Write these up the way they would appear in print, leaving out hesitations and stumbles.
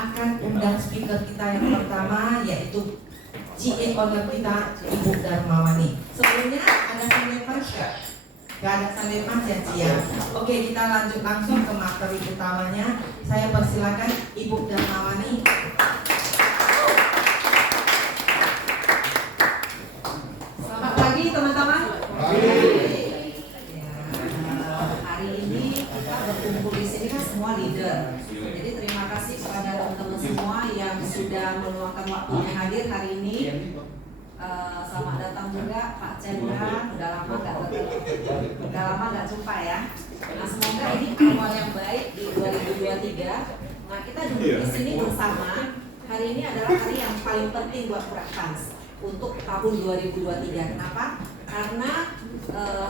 akan undang speaker kita yang pertama, yaitu GA owner kita, Ibu Darmawani. Sebelumnya ada Sanepan nggak? Gak ada Sanepan ya. Oke, kita lanjut langsung ke materi utamanya. Saya persilakan Ibu Darmawani. Selamat pagi teman-teman. Hari ini kita berkumpul di sini kan semua leader. Jadi terima kasih kepada teman-teman semua yang sudah meluangkan waktunya hadir hari ini. Selamat datang juga Pak Cendra. Udah lama nggak jumpa ya. Nah, semoga ini awal yang baik di 2023. Nah, kita duduk di sini bersama. Hari ini adalah hari yang paling penting buat Pracfans untuk tahun 2023. Kenapa? Karena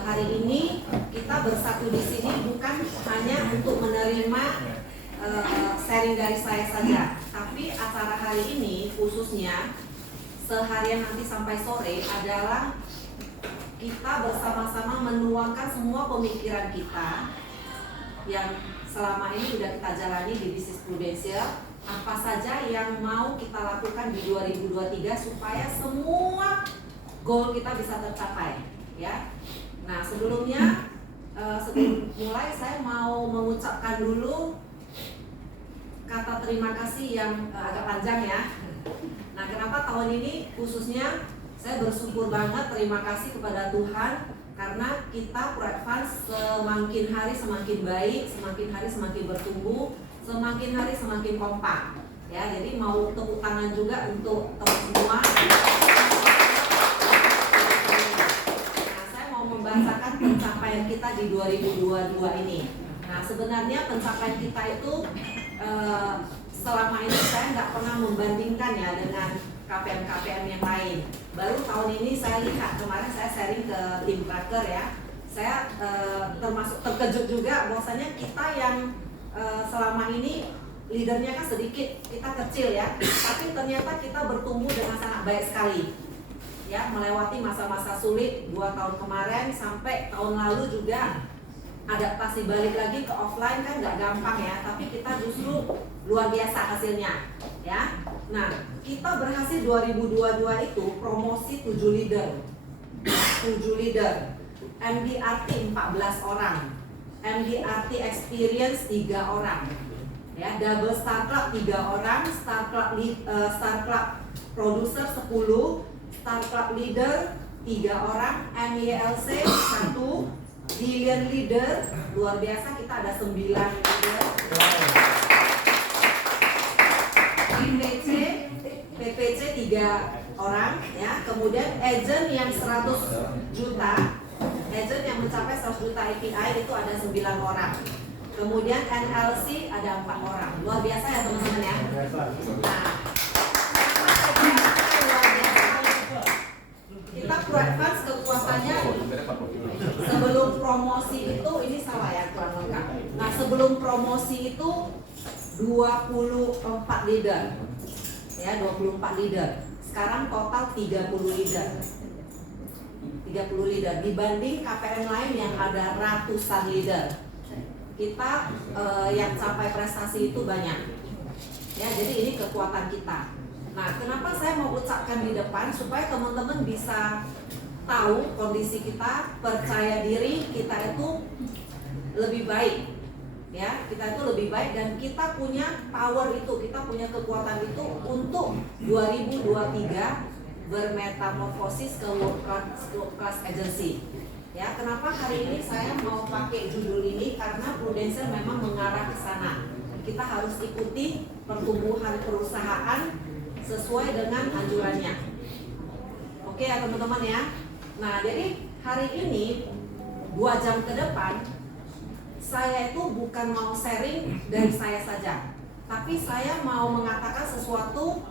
hari ini kita bersatu di sini bukan hanya untuk menerima sharing dari saya saja, tapi acara hari ini khususnya seharian nanti sampai sore adalah kita bersama-sama menuangkan semua pemikiran kita yang selama ini sudah kita jalani di bisnis prudensial. Apa saja yang mau kita lakukan di 2023 supaya semua goal kita bisa tercapai, ya. Nah, sebelumnya sebelum mulai saya mau mengucapkan dulu kata terima kasih yang agak panjang ya. Nah, kenapa tahun ini khususnya saya bersyukur banget, terima kasih kepada Tuhan karena kita Pracfans semakin hari semakin baik, semakin hari semakin bertumbuh, semakin hari semakin kompak. Ya, jadi mau tepuk tangan juga untuk teman semua. Nah, saya mau membacakan pencapaian kita di 2022 ini. Nah, sebenarnya pencapaian kita itu selama ini saya nggak pernah membandingkan ya dengan KPM-KPM yang lain. Baru tahun ini saya lihat, kemarin saya sharing ke tim tracker ya. Saya termasuk terkejut juga bahwasanya kita yang selama ini leadernya kan sedikit, kita kecil ya, tapi ternyata kita bertumbuh dengan sangat baik sekali ya, melewati masa-masa sulit 2 tahun kemarin sampai tahun lalu juga adaptasi balik lagi ke offline kan nggak gampang ya, tapi kita justru luar biasa hasilnya ya. Nah, kita berhasil 2022 itu promosi 7 leader, MDRT 14 orang, MDRT Experience 3 orang, ya, Double Star Club 3 orang, Star Club Producer 10, Star Club Leader 3 orang, MYLC 1, Billion Leader, luar biasa kita ada 9 leader. PPC 3 orang, ya. Kemudian agent yang 100 juta, agent yang mencapai 100 juta API itu ada 9 orang. Kemudian NLC ada 4 orang. Luar biasa ya teman-teman ya. Nah, kita Pracfans kekuatannya sebelum promosi itu, ini salah ya kurang lengkap. Nah, sebelum promosi itu 24 leader. Ya, 24 leader. Sekarang total 30 leader. 30 leader dibanding KPM lain yang ada ratusan leader. Kita yang sampai prestasi itu banyak. Ya, jadi ini kekuatan kita. Nah, kenapa saya mau ucapkan di depan supaya teman-teman bisa tahu kondisi kita, percaya diri kita itu lebih baik. Ya, kita itu lebih baik dan kita punya power itu, kita punya kekuatan itu untuk 2023 bermetamorfosis ke world class agency. Ya, kenapa hari ini saya mau pakai judul ini? Karena Prudential memang mengarah ke sana. Kita harus ikuti pertumbuhan perusahaan sesuai dengan anjurannya. Oke ya teman-teman ya. Nah, jadi hari ini 2 jam ke depan saya itu bukan mau sharing dari saya saja, tapi saya mau mengatakan sesuatu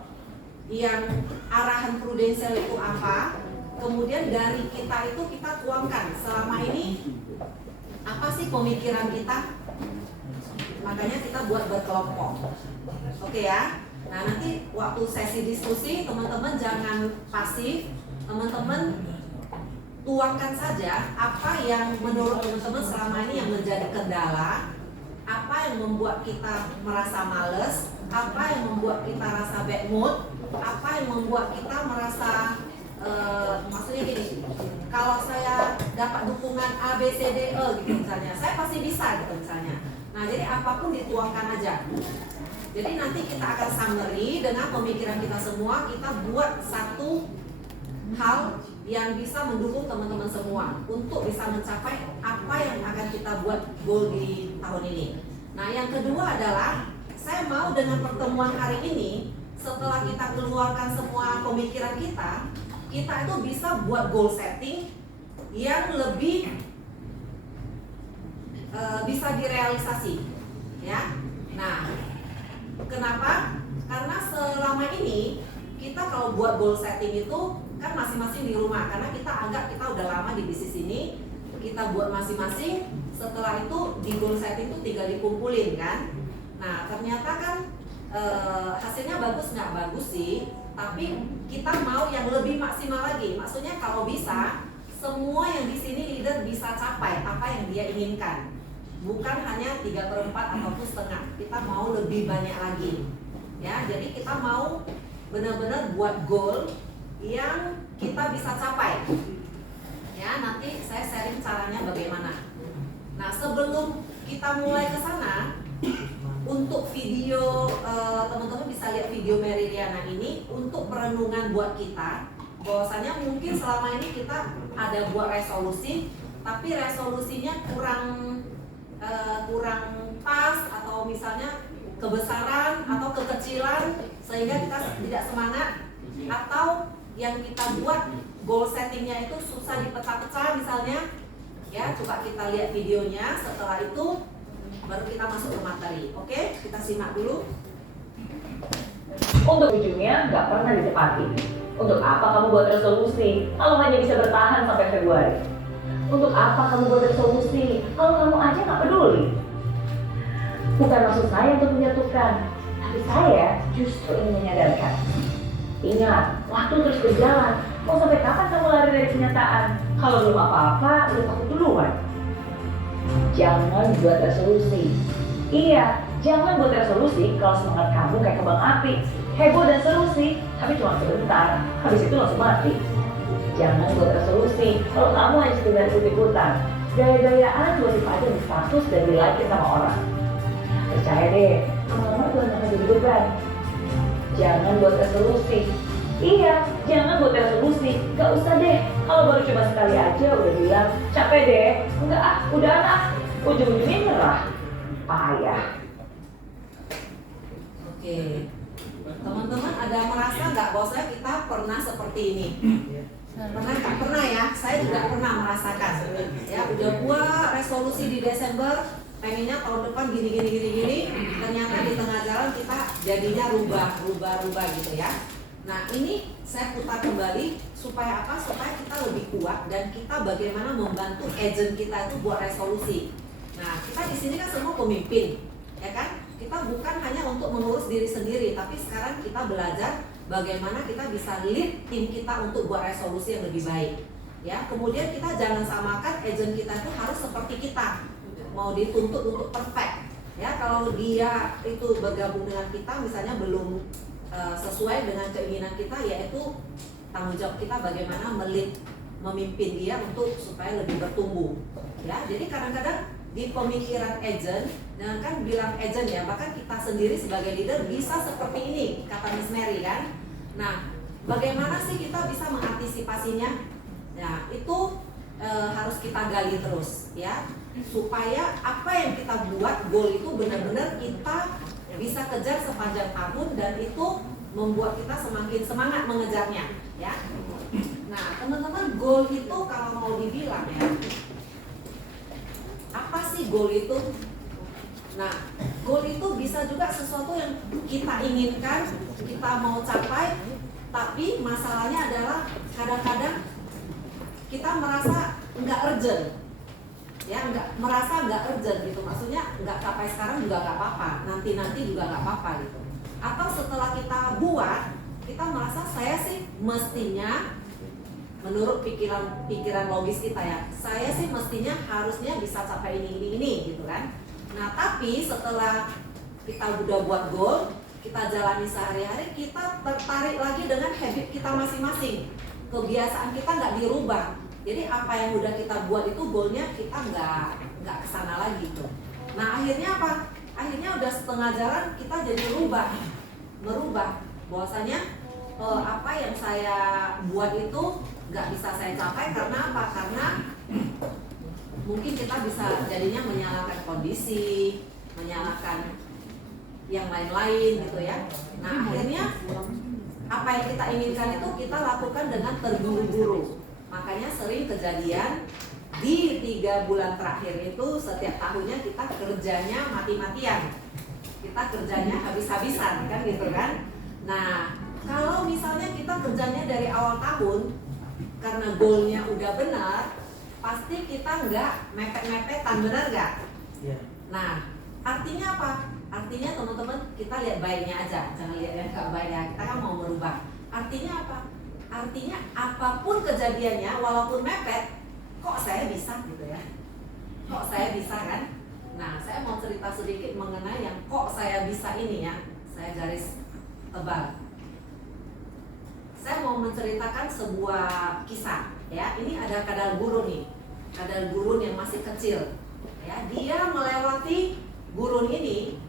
yang arahan Prudential itu apa, kemudian dari kita itu kita tuangkan selama ini apa sih pemikiran kita, makanya kita buat berkelompok. Oke ya. Nah, nanti waktu sesi diskusi teman-teman jangan pasif, teman-teman tuangkan saja apa yang menurut teman-teman selama ini yang menjadi kendala, apa yang membuat kita merasa males, apa yang mood, apa yang membuat kita merasa maksudnya gini, kalau saya dapat dukungan A, B, C, D, E gitu misalnya, saya pasti bisa gitu misalnya. Nah, jadi apapun dituangkan aja. Jadi nanti kita akan summary dengan pemikiran kita semua, kita buat satu hal yang bisa mendukung teman-teman semua untuk bisa mencapai apa yang akan kita buat goal di tahun ini. Nah, yang kedua adalah saya mau dengan pertemuan hari ini, setelah kita keluarkan semua pemikiran kita itu bisa buat goal setting yang lebih bisa direalisasi, ya. Nah, kenapa? Karena selama ini kita kalau buat goal setting itu kan masing-masing di rumah, karena kita anggap kita udah lama di bisnis ini, kita buat masing-masing. Setelah itu di goal setting itu tinggal dikumpulin kan. Nah, ternyata kan hasilnya bagus nggak bagus sih, tapi kita mau yang lebih maksimal lagi. Maksudnya kalau bisa semua yang di sini leader bisa capai apa yang dia inginkan, bukan hanya 3/4 ataupun setengah. Kita mau lebih banyak lagi, ya. Jadi kita mau benar-benar buat goal yang kita bisa capai. Ya, nanti saya sharing caranya bagaimana. Nah, sebelum kita mulai ke sana, untuk video teman-teman bisa lihat video Meridiana ini untuk perenungan buat kita. Bahwasanya mungkin selama ini kita ada buat resolusi, tapi resolusinya kurang pas, atau misalnya kebesaran atau kekecilan sehingga kita tidak semangat, atau yang kita buat goal settingnya itu susah dipecah-pecah misalnya, ya. Coba kita lihat videonya, setelah itu baru kita masuk ke materi. Oke, kita simak dulu. Untuk ujungnya nggak pernah ditepati. Untuk apa kamu buat resolusi kalau hanya bisa bertahan sampai Februari? Untuk apa kamu buat resolusi kalau kamu aja nggak peduli? Bukan maksud saya untuk menjatuhkan, tapi saya justru ingin menyadarkan. Ingat, waktu terus berjalan. Mau sampai kapan kamu lari dari kenyataan? Kalau belum apa-apa, udah takut duluan. Jangan buat resolusi. Iya, jangan buat resolusi kalau semangat kamu kayak kembang api, heboh dan seru sih, tapi cuma sebentar, habis itu langsung mati. Jangan buat resolusi kalau kamu hanya sekedar ikut-ikutan, gaya-gayaan gosip aja di status dan di like sama orang. Percaya deh, lama-lama itu akan jadi beban. Jangan buat resolusi. Iya, jangan buat resolusi. Gak usah deh, kalau baru cuma sekali aja udah bilang capek deh. Enggak ah, udah ah, ujung-ujungnya nyerah. Payah. Oke, teman-teman ada merasa nggak bahwa kita pernah seperti ini? Pernah nggak? Pernah ya, saya juga pernah merasakan. Ya, udah buat resolusi di Desember, pengennya tahun depan gini, ternyata di tengah jalan kita jadinya rubah gitu ya. Nah, ini saya putar kembali supaya apa? Supaya kita lebih kuat dan kita bagaimana membantu agent kita itu buat resolusi. Nah, kita di sini kan semua pemimpin, ya kan? Kita bukan hanya untuk mengurus diri sendiri, tapi sekarang kita belajar bagaimana kita bisa lead tim kita untuk buat resolusi yang lebih baik. Ya, kemudian kita jangan samakan agent kita itu harus seperti kita, mau dituntut untuk perfect. Ya, kalau dia itu bergabung dengan kita, misalnya belum sesuai dengan keinginan kita, yaitu tanggung jawab kita bagaimana memimpin dia untuk supaya lebih bertumbuh. Ya, jadi kadang-kadang di pemikiran agent, dan kan bilang agent ya, bahkan kita sendiri sebagai leader bisa seperti ini, kata Miss Mary kan. Nah, bagaimana sih kita bisa mengantisipasinya? Nah, itu harus kita gali terus ya, supaya apa yang kita buat goal itu benar-benar kita bisa kejar sepanjang tahun, dan itu membuat kita semakin semangat mengejarnya ya. Nah, teman-teman, goal itu kalau mau dibilang ya, apa sih goal itu? Nah, goal itu bisa juga sesuatu yang kita inginkan, kita mau capai, tapi masalahnya adalah kadang-kadang kita merasa nggak urgent. Ya, merasa nggak urgent gitu, maksudnya nggak capai sekarang juga nggak apa-apa, nanti juga nggak apa-apa gitu. Atau setelah kita buat, kita merasa saya sih mestinya, menurut pikiran logis kita ya, saya sih mestinya harusnya bisa capai ini gitu kan. Nah, tapi setelah kita udah buat goal, kita jalani sehari-hari, kita tertarik lagi dengan habit kita masing-masing. Kebiasaan kita nggak dirubah. Jadi apa yang udah kita buat itu goalnya kita nggak kesana lagi tuh. Nah akhirnya apa? Akhirnya udah setengah jalan kita jadi merubah bahwasanya apa yang saya buat itu nggak bisa saya capai karena apa? Karena mungkin kita bisa jadinya menyalahkan kondisi, menyalahkan yang lain-lain gitu ya. Nah akhirnya apa yang kita inginkan itu kita lakukan dengan terburu-buru. Makanya sering kejadian di 3 bulan terakhir itu setiap tahunnya kita kerjanya mati-matian, kita kerjanya habis-habisan kan gitu kan. Nah kalau misalnya kita kerjanya dari awal tahun karena goalnya udah benar, pasti kita nggak mepet-mepetan, benar nggak? Nah artinya apa? Artinya teman-teman kita lihat baiknya aja, jangan lihat yang nggak baik ya. Kita kan mau merubah. Artinya apa? Artinya apapun kejadiannya, walaupun mepet, kok saya bisa gitu ya? Kok saya bisa kan? Nah, saya mau cerita sedikit mengenai yang kok saya bisa ini ya. Saya garis tebal. Saya mau menceritakan sebuah kisah ya. Ini ada kadal gurun nih. Kadal gurun yang masih kecil. Ya, dia melewati gurun ini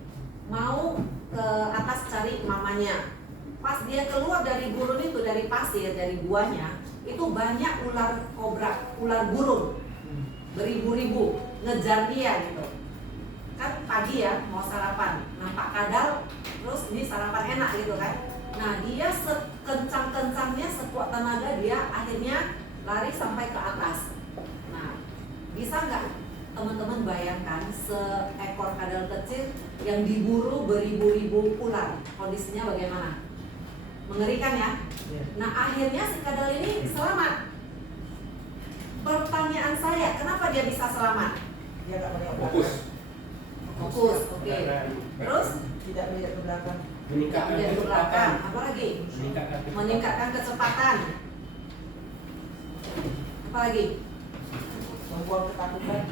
mau ke atas cari mamanya. Pas dia keluar dari gurun itu, dari pasir, dari guanya, itu banyak ular kobra, ular gurun beribu-ribu ngejar dia gitu. Kan pagi ya mau sarapan, nampak kadal, terus ini sarapan enak gitu kan. Nah dia sekencang-kencangnya, sekuat tenaga dia akhirnya lari sampai ke atas. Nah bisa nggak teman-teman bayangkan seekor kadal kecil yang diburu beribu-ribu ular, kondisinya bagaimana? Mengerikan ya. Nah akhirnya si kadal ini selamat. Pertanyaan saya, kenapa dia bisa selamat? Dia nggak melihat Fokus. Fokus, oke. Terus tidak melihat ke belakang. Meningkatkan dia ke belakang, kecepatan. apa lagi? Meningkatkan Meningkatkan kecepatan. Apa lagi? Membuang ketakutan.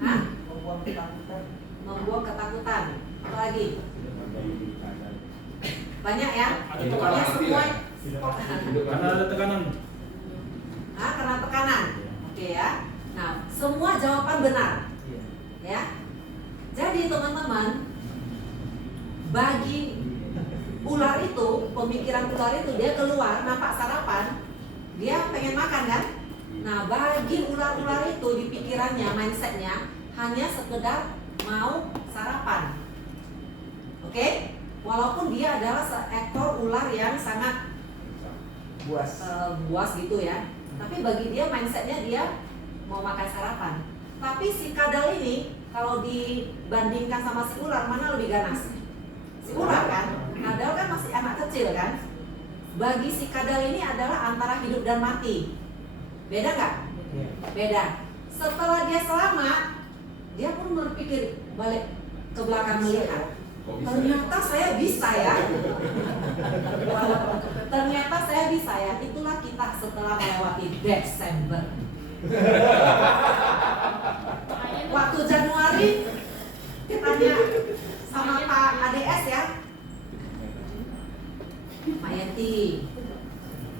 Hah? Membuang ketakutan. Membuang ketakutan. Apa lagi? Banyak ya? Ada Pokoknya tekanan semua. Karena ada tekanan. Nah, karena tekanan. Oke ya. Nah, semua jawaban benar. Ya. Jadi teman-teman, bagi ular itu, pemikiran ular itu dia keluar nampak sarapan, dia pengen makan kan? Nah, bagi ular-ular itu di pikirannya, mindsetnya hanya sekedar mau sarapan. Oke? Walaupun dia adalah seekor ular yang sangat Buas. buas gitu ya, tapi bagi dia mindsetnya dia mau makan sarapan. Tapi si kadal ini kalau dibandingkan sama si ular, mana lebih ganas? Si ular kan, kadal kan masih anak kecil kan. Bagi si kadal ini adalah antara hidup dan mati. Beda nggak? Beda. Setelah dia selamat, dia pun berpikir balik ke belakang melihat. Ternyata saya bisa ya. Ternyata saya bisa ya. Itulah kita setelah melewati Desember. Waktu Januari ditanya sama Pak ADS ya, Pak Yenti,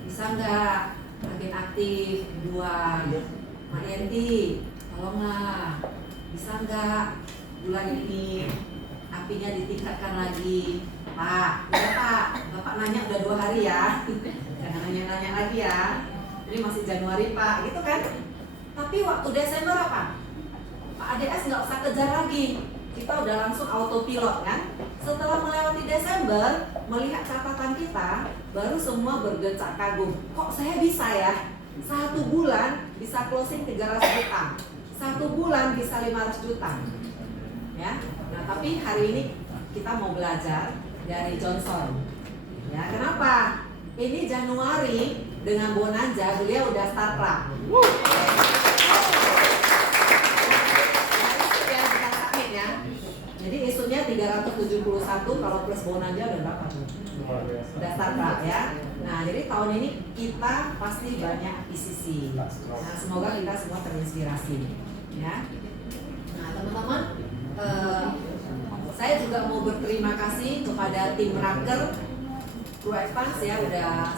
bisa nggak agen aktif dua? Pak Yenti, tolonglah, bisa nggak bulan ini apinya ditingkatkan lagi? Pak, udah Pak, Bapak nanya udah 2 hari ya, jangan nanya-nanya lagi ya. Ini masih Januari Pak, gitu kan? Tapi waktu Desember apa? Pak ADS nggak usah kejar lagi, kita udah langsung autopilot kan? Setelah melewati Desember, melihat catatan kita, baru semua bergecak kagum. Kok saya bisa ya? 1 bulan bisa closing 300 juta, 1 bulan bisa 500 juta. Ya, nah tapi hari ini kita mau belajar dari Johnson. Ya, kenapa? Ini Januari dengan Bonanza beliau udah start Pak. Ya, kita submit ya. Jadi isunya 371 kalau plus Bonanza udah berapa tuh? Udah start Pak ya. Nah, jadi tahun ini kita pasti banyak isi. Nah, semoga kita semua terinspirasi ya. Nah, teman-teman, saya juga juga mau berterima kasih kepada tim Raker Pro Advance ya, udah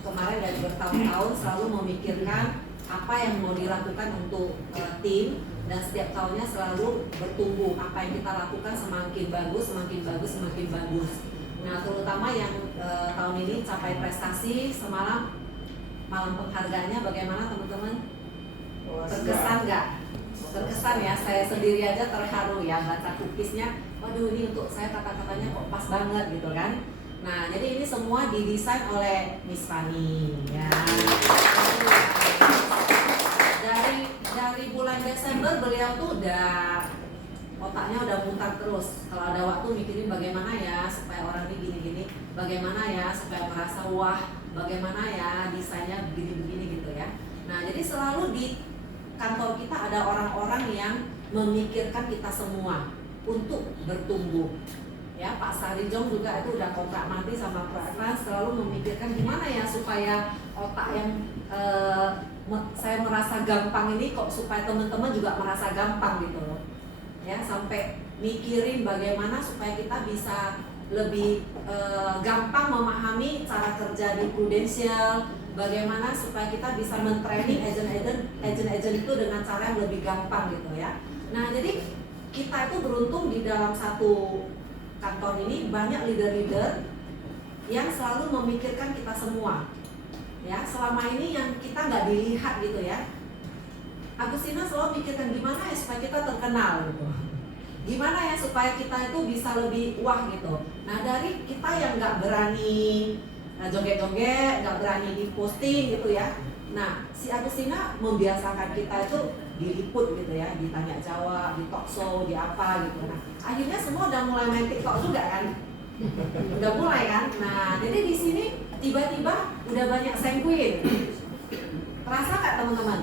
kemarin dari bertahun-tahun selalu memikirkan apa yang mau dilakukan untuk tim, dan setiap tahunnya selalu bertumbuh. Apa yang kita lakukan semakin bagus, semakin bagus, semakin bagus. Nah, terutama yang tahun ini capai prestasi semalam, malam penghargaannya bagaimana teman-teman? Terkesan nggak? Terkesan ya, saya sendiri aja terharu ya baca cookiesnya. Waduh, ini untuk saya kata-katanya kok pas banget gitu kan. Nah, jadi ini semua didesain oleh Miss Fanny ya. Dari bulan Desember beliau tuh udah otaknya udah mutar terus. Kalau ada waktu mikirin bagaimana ya supaya orang ini gini-gini, bagaimana ya supaya merasa wah, bagaimana ya desainnya begini-begini gitu ya. Nah, jadi selalu di kantor kita ada orang-orang yang memikirkan kita semua untuk bertumbuh. Ya, Pak Sarijong juga itu udah kontrak mati sama Pro Advance, selalu memikirkan gimana ya supaya otak yang saya merasa gampang ini kok supaya teman-teman juga merasa gampang gitu loh. Ya, sampai mikirin bagaimana supaya kita bisa lebih gampang memahami cara kerja di Prudential, bagaimana supaya kita bisa mentraining agent-agent itu dengan cara yang lebih gampang gitu ya. Nah, jadi kita itu beruntung di dalam satu kantor ini banyak leader-leader yang selalu memikirkan kita semua. Ya, selama ini yang kita nggak dilihat gitu ya. Agustina selalu pikirkan gimana ya supaya kita terkenal gitu. Gimana ya supaya kita itu bisa lebih wah gitu. Nah, dari kita yang nggak berani joget-joget, nggak berani diposting gitu ya. Nah, si Agustina membiasakan kita itu diliput gitu ya, ditanya jawab, di talk show, di apa gitu. Nah, akhirnya semua udah mulai main TikTok juga kan. Udah mulai kan. Nah, jadi di sini tiba-tiba udah banyak sengkuin. Terasa nggak teman-teman?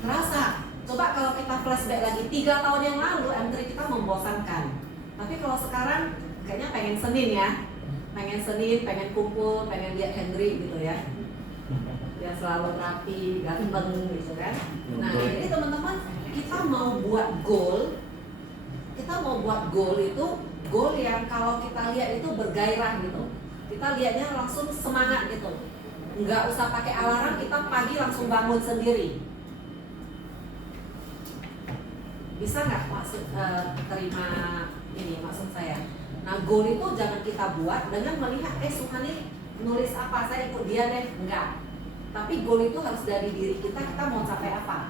Terasa. Coba kalau kita flashback lagi 3 tahun yang lalu, M3 kita membosankan. Tapi kalau sekarang kayaknya pengen Senin ya. Pengen Senin, pengen kumpul, pengen lihat Henry gitu ya. Dia selalu rapi, ganteng gitu kan. Nah, jadi teman-teman, kita mau buat goal. Kita mau buat goal itu goal yang kalau kita lihat itu bergairah gitu. Kita lihatnya langsung semangat gitu. Nggak usah pakai alarm, kita pagi langsung bangun sendiri. Bisa nggak terima ini maksud saya? Nah, goal itu jangan kita buat dengan melihat Suhani nulis apa, saya ikut dia deh. Enggak. Tapi goal itu harus dari diri kita mau capai apa.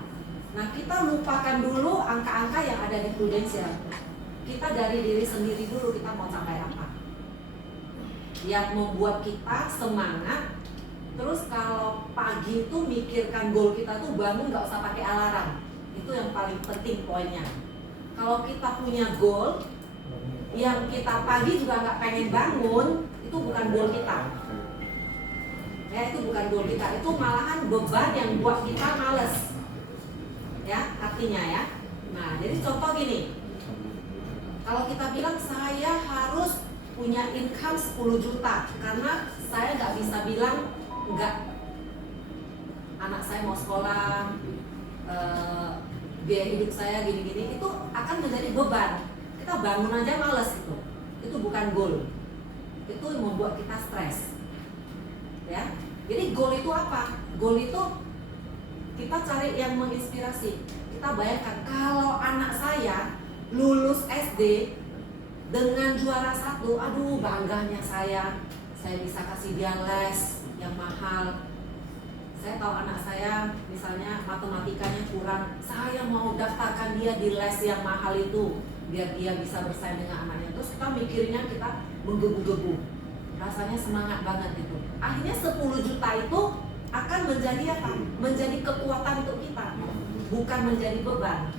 Nah, kita lupakan dulu angka-angka yang ada di Prudential. Kita dari diri sendiri dulu, kita mau capai apa. Yang membuat kita semangat. Terus kalau pagi itu mikirkan goal kita tuh bangun nggak usah pakai alarm. Itu yang paling penting poinnya. Kalau kita punya goal yang kita pagi juga nggak pengen bangun, itu bukan goal kita. Ya, itu bukan goal kita. Itu malahan beban yang buat kita males. Ya, artinya ya. Nah, jadi contoh gini. Kalau kita bilang saya harus punya income 10 juta karena saya nggak bisa bilang enggak. Anak saya mau sekolah, biaya hidup saya gini-gini, itu akan menjadi beban. Kita bangun aja males itu bukan goal. Itu membuat kita stres. Ya, jadi goal itu apa? Goal itu kita cari yang menginspirasi. Kita bayangkan kalau anak saya lulus SD dengan juara 1, aduh bangganya saya bisa kasih dia les yang mahal. Saya tahu anak saya misalnya matematikanya kurang, saya mau daftarkan dia di les yang mahal itu biar dia bisa bersaing dengan anaknya. Terus kita mikirnya kita menggebu-gebu, rasanya semangat banget itu. Akhirnya 10 juta itu akan menjadi apa? Menjadi kekuatan untuk kita, bukan menjadi beban.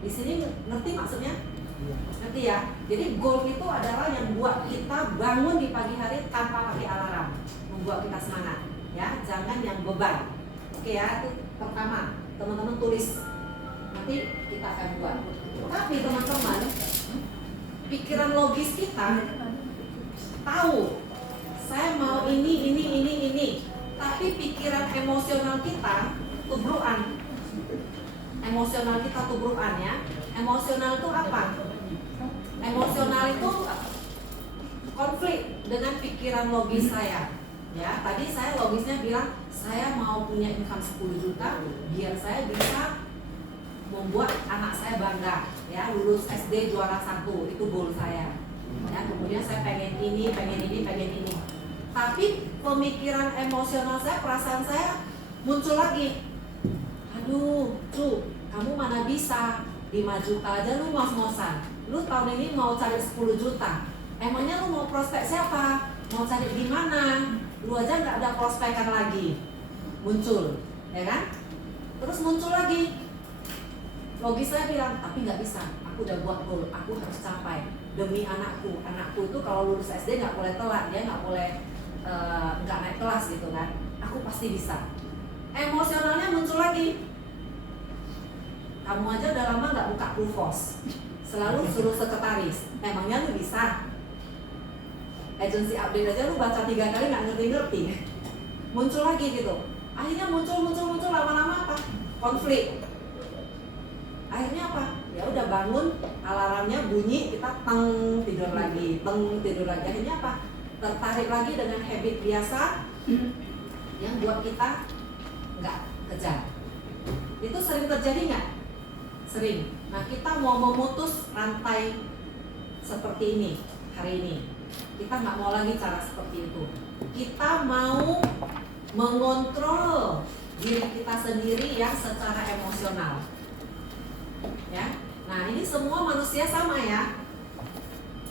Di sini ngerti maksudnya? Ngerti ya? Jadi goal itu adalah yang buat kita bangun di pagi hari tanpa pakai alarm, membuat kita semangat. Ya, jangan yang beban. Oke ya, itu pertama. Teman-teman tulis. Nanti kita akan buat. Tapi teman-teman, pikiran logis kita tahu saya mau ini. Tapi pikiran emosional kita tubrukan. Emosional kita tubrukan ya. Emosional itu apa? Emosional itu konflik dengan pikiran logis saya. Ya, tadi saya logisnya bilang saya mau punya income 10 juta biar saya bisa membuat anak saya bangga, ya, lulus SD juara 1, itu goal saya. Ya, kemudian saya pengen ini. Tapi pemikiran emosional saya, perasaan saya muncul lagi. Aduh, kamu mana bisa 5 juta aja lu ngos-ngosan. Lu tahun ini mau cari 10 juta. Emangnya lu mau prospek siapa? Mau cari di mana? Lu aja nggak ada prospekan lagi. Muncul, ya kan? Terus muncul lagi. Logis saya bilang, tapi nggak bisa. Aku udah buat goal, aku harus capai demi anakku. Anakku itu kalau lulus SD nggak boleh telat, dia nggak boleh nggak naik kelas gitu kan. Aku pasti bisa. Emosionalnya muncul lagi. Kamu aja udah lama nggak buka Provos, selalu suruh sekretaris. Emangnya lu bisa? Agency update aja lu baca 3 kali nggak ngerti. Muncul lagi gitu. Akhirnya muncul lama-lama apa? Konflik. Akhirnya apa? Ya udah bangun, alarmnya bunyi, kita tidur lagi. Akhirnya apa? Tertarik lagi dengan habit biasa yang buat kita nggak kejar. Itu sering terjadi nggak? Sering. Nah, kita mau memutus rantai seperti ini hari ini. Kita nggak mau lagi cara seperti itu. Kita mau mengontrol diri kita sendiri yang secara emosional. Ya. Nah, ini semua manusia sama ya.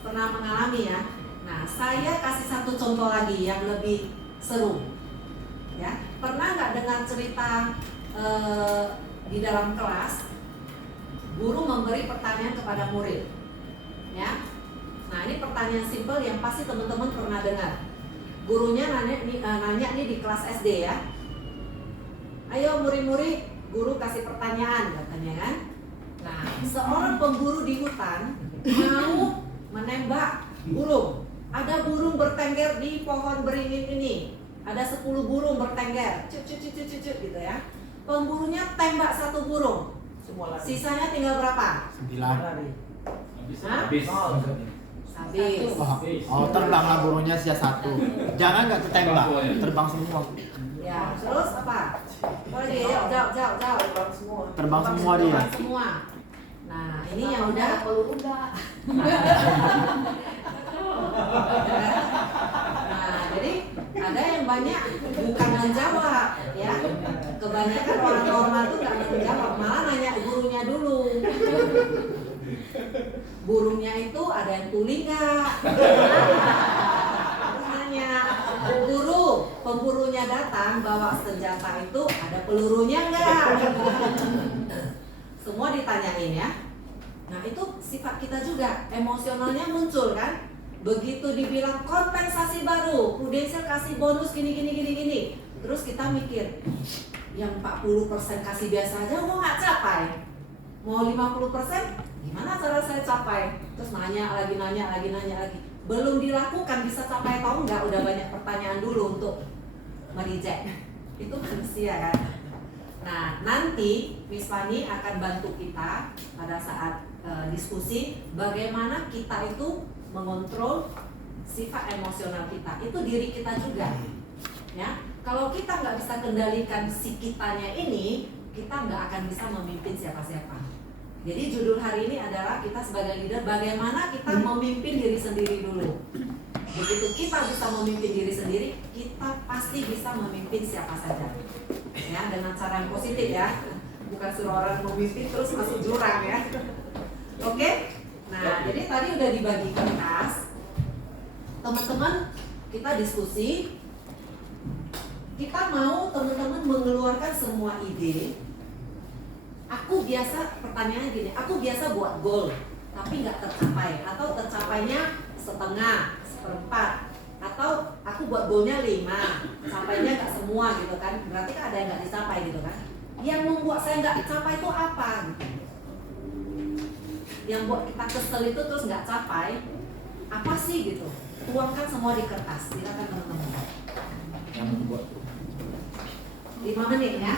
Pernah mengalami ya. Nah, saya kasih satu contoh lagi yang lebih seru. Ya, pernah nggak dengar cerita di dalam kelas guru memberi pertanyaan kepada murid? Ya. Nah, ini pertanyaan simpel yang pasti teman-teman pernah dengar. Gurunya nanya nih di kelas SD ya. Ayo murid-murid, guru kasih pertanyaan katanya kan. Nah, seorang pemburu di hutan mau menembak burung. Ada burung bertengger di pohon beringin ini. Ada 10 burung bertengger, cut gitu ya. Pemburunya tembak 1 burung. Sisanya tinggal berapa? 9. Habis. Habis. Oh, terbanglah burungnya sisa 1. Jangan nggak ketembak, terbang semua. Ya, terus apa? Boleh dia jawab. Terbang semua dia. Terbang semua. Nah, ini yang udah peluru enggak? Nah, jadi ada yang banyak bukan menjawab, ya. Kebanyakan orang normal tuh nggak menjawab, malah nanya gurunya dulu. Burungnya itu ada yang tuli nggak? Terus nanya, guru, pemburunya datang bawa senjata itu ada pelurunya nggak? Semua ditanyain ya. Nah, itu sifat kita juga, emosionalnya muncul kan. Begitu dibilang kompensasi baru, Prudential kasih bonus gini. Terus kita mikir, yang 40% kasih biasa aja mau nggak capai. Mau 50%, gimana cara saya capai? Terus nanya lagi. Belum dilakukan, bisa capai atau enggak, udah banyak pertanyaan dulu untuk merijek. Itu manusia kan. Nah, nanti Miss Fani akan bantu kita pada saat diskusi bagaimana kita itu mengontrol sifat emosional kita. Itu diri kita juga. Ya, kalau kita nggak bisa kendalikan si kitanya ini, kita nggak akan bisa memimpin siapa-siapa. Jadi judul hari ini adalah kita sebagai leader, bagaimana kita memimpin diri sendiri dulu. Begitu kita bisa memimpin diri sendiri, kita pasti bisa memimpin siapa saja. Ya, dengan cara yang positif ya. Bukan suruh orang memimpin terus masuk jurang ya. Oke? Nah, jadi tadi udah dibagi kertas. Teman-teman, kita diskusi. Kita mau teman-teman mengeluarkan semua ide. Aku biasa, pertanyaannya gini, aku biasa buat goal, tapi nggak tercapai, atau tercapainya setengah, seperempat, atau aku buat goalnya 5, capainya nggak semua gitu kan, berarti kan ada yang nggak dicapai gitu kan. Yang membuat saya nggak dicapai itu apa? Yang buat kita kesel itu terus nggak capai, apa sih gitu? Tuangkan semua di kertas, silakan teman-teman. Yang membuat 5 menit ya.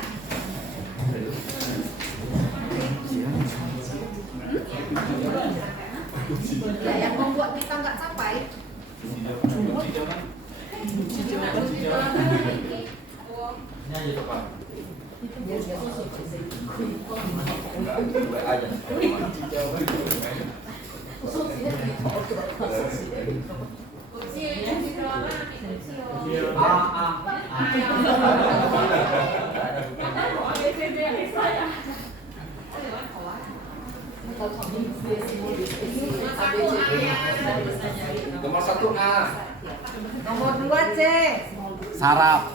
Ya, yang membuat kita nggak capai. Ini aja tuh Pak. Nomor 1A. Nomor 2 C. Sarap.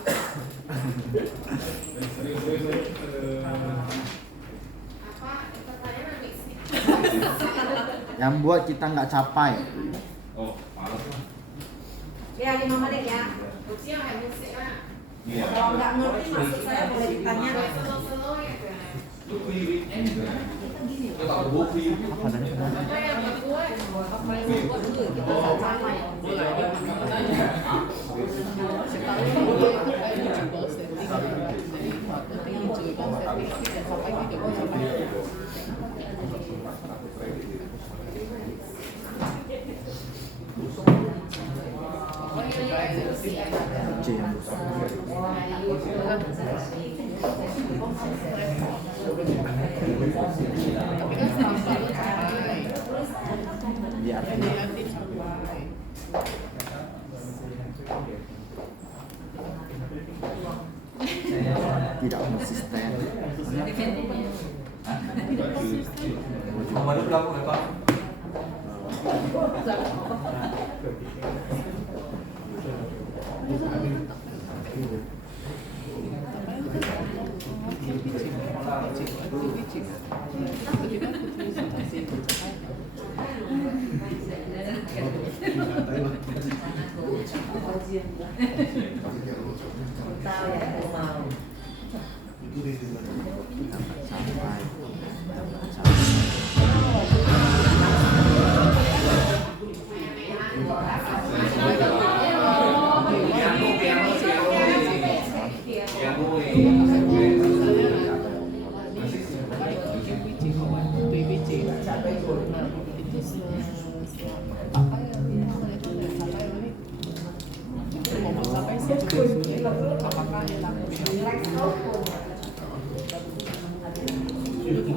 Yang buat kita nggak capai. Oh, males lah. Ya, 5 menit ya. Iya. Kalau nggak ngerti maksud saya boleh ditanya. Kita tahu bukti. Biar tidak konsisten. Nomor berapa ya Pak? Tahu ya, mau.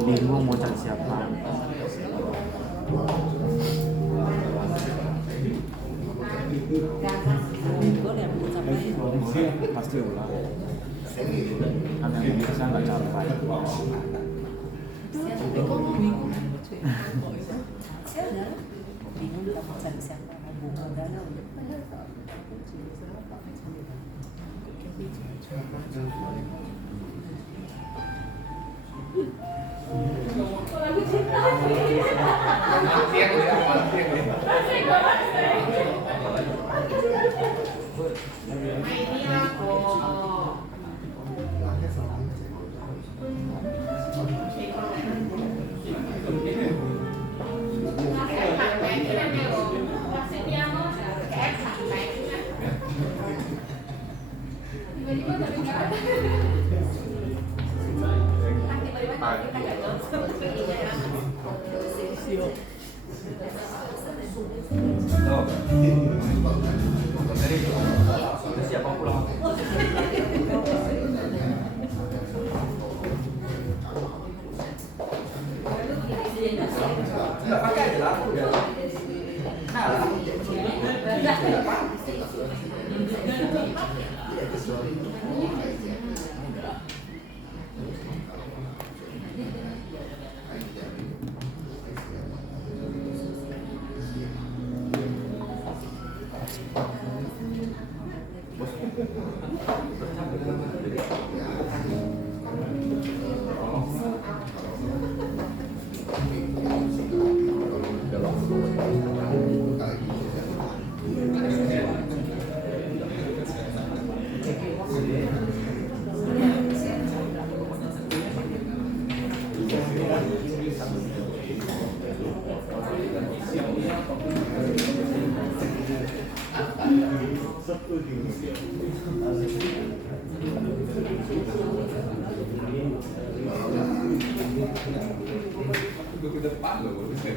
Bingung mau cari siapa. Pasti ulang. Karena yang bisa nggak capai. Bingung mau cari siapa? Siapa pulang? Enggak pakai aja lah. Untuk ke depan loh, ke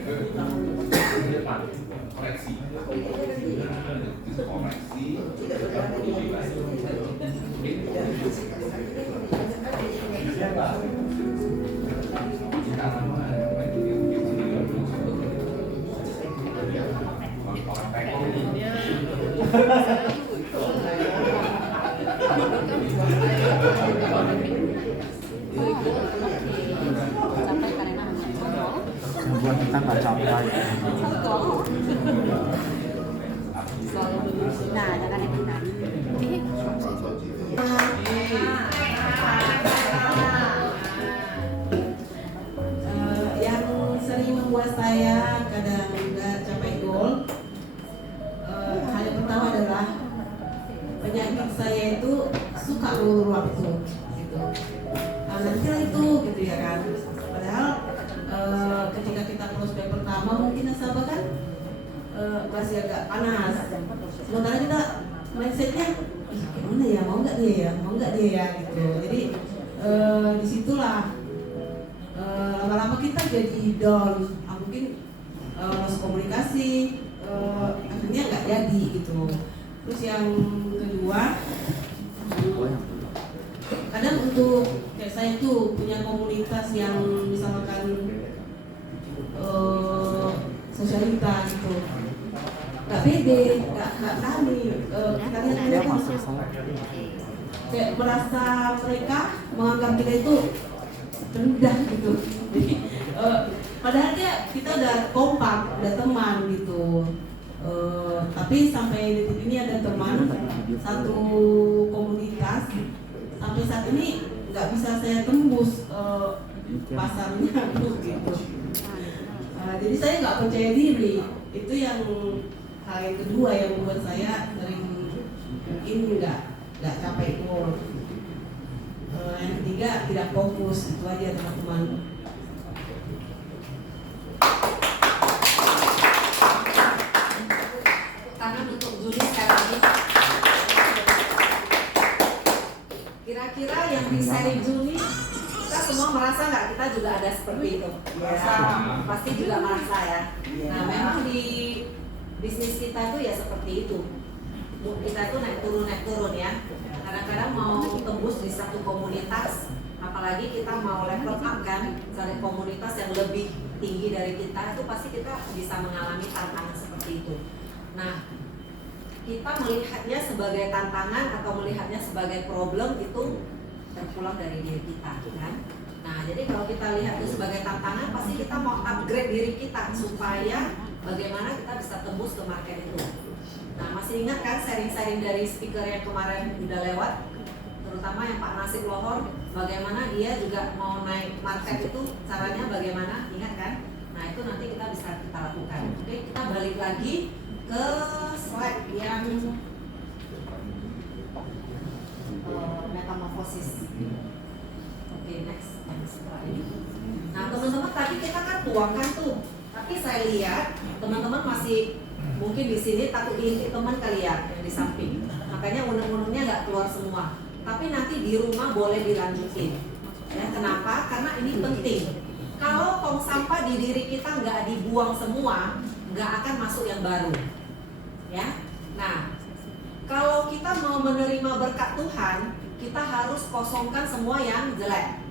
depan koreksi. Koreksi. Buat kita nggak capek. Nah, jangan yang benar. Yang sering membuat saya kadang nggak capai goal, hal yang pertama adalah penyakit saya itu suka ulur waktu, gitu. Nanti itu, gitu ya kan. Padahal ketika kita prospek pertama mungkin nasabah kan masih agak panas. Sementara kita mindsetnya, ih gimana ya, mau nggak dia ya, mau nggak dia ya, gitu. Jadi disitulah lama-lama kita jadi down, mungkin loss komunikasi, akhirnya nggak jadi gitu. Terus yang kedua, kadang untuk kayak saya tuh punya komunitas yang misalkan sosialita gitu, nggak pede, nggak berani. Kita lihat mereka kayak merasa mereka menganggap kita itu rendah gitu. Jadi padahal kita udah kompak, udah teman gitu. Tapi sampai detik ini ada teman satu komunitas, sampai saat ini nggak bisa saya tembus pasarnya gitu. Jadi saya nggak percaya diri. Itu yang hal yang kedua yang membuat saya sering mungkin nggak capai goal. Yang ketiga tidak fokus. Itu aja teman-teman. Tangan untuk Juli sekali lagi. Kira-kira yang di seri Juni, kita semua merasa nggak kita juga ada seperti itu? Ya, pasti juga merasa ya. Nah, memang di bisnis kita tuh ya seperti itu. Kita tuh naik turun ya. Kadang-kadang mau tembus di satu komunitas, apalagi kita mau level up kan, cari komunitas yang lebih tinggi dari kita, itu pasti kita bisa mengalami tantangan seperti itu. Nah, kita melihatnya sebagai tantangan atau melihatnya sebagai problem itu terpulang dari diri kita kan. Nah, jadi kalau kita lihat itu sebagai tantangan, pasti kita mau upgrade diri kita supaya bagaimana kita bisa tembus ke market itu. Nah, masih ingat kan sharing-sharing dari speaker yang kemarin udah lewat, terutama yang Pak Nasib Lohor, bagaimana dia juga mau naik market itu, caranya bagaimana, ingat kan? Nah, itu nanti kita bisa kita lakukan. Oke, kita balik lagi ke slide yang metamorfosis. Oke, next. Yang setelah ini. Nah, teman-teman tadi kita kan tuangkan tuh, tapi saya lihat teman-teman masih mungkin di sini takut diintip teman kali ya yang di samping. Makanya uneng-unengnya nggak keluar semua. Tapi nanti di rumah boleh dilanjutin. Ya, kenapa? Karena ini penting. Kalau tong sampah di diri kita nggak dibuang semua, nggak akan masuk yang baru. Ya. Nah, kalau kita mau menerima berkat Tuhan, kita harus kosongkan semua yang jelek.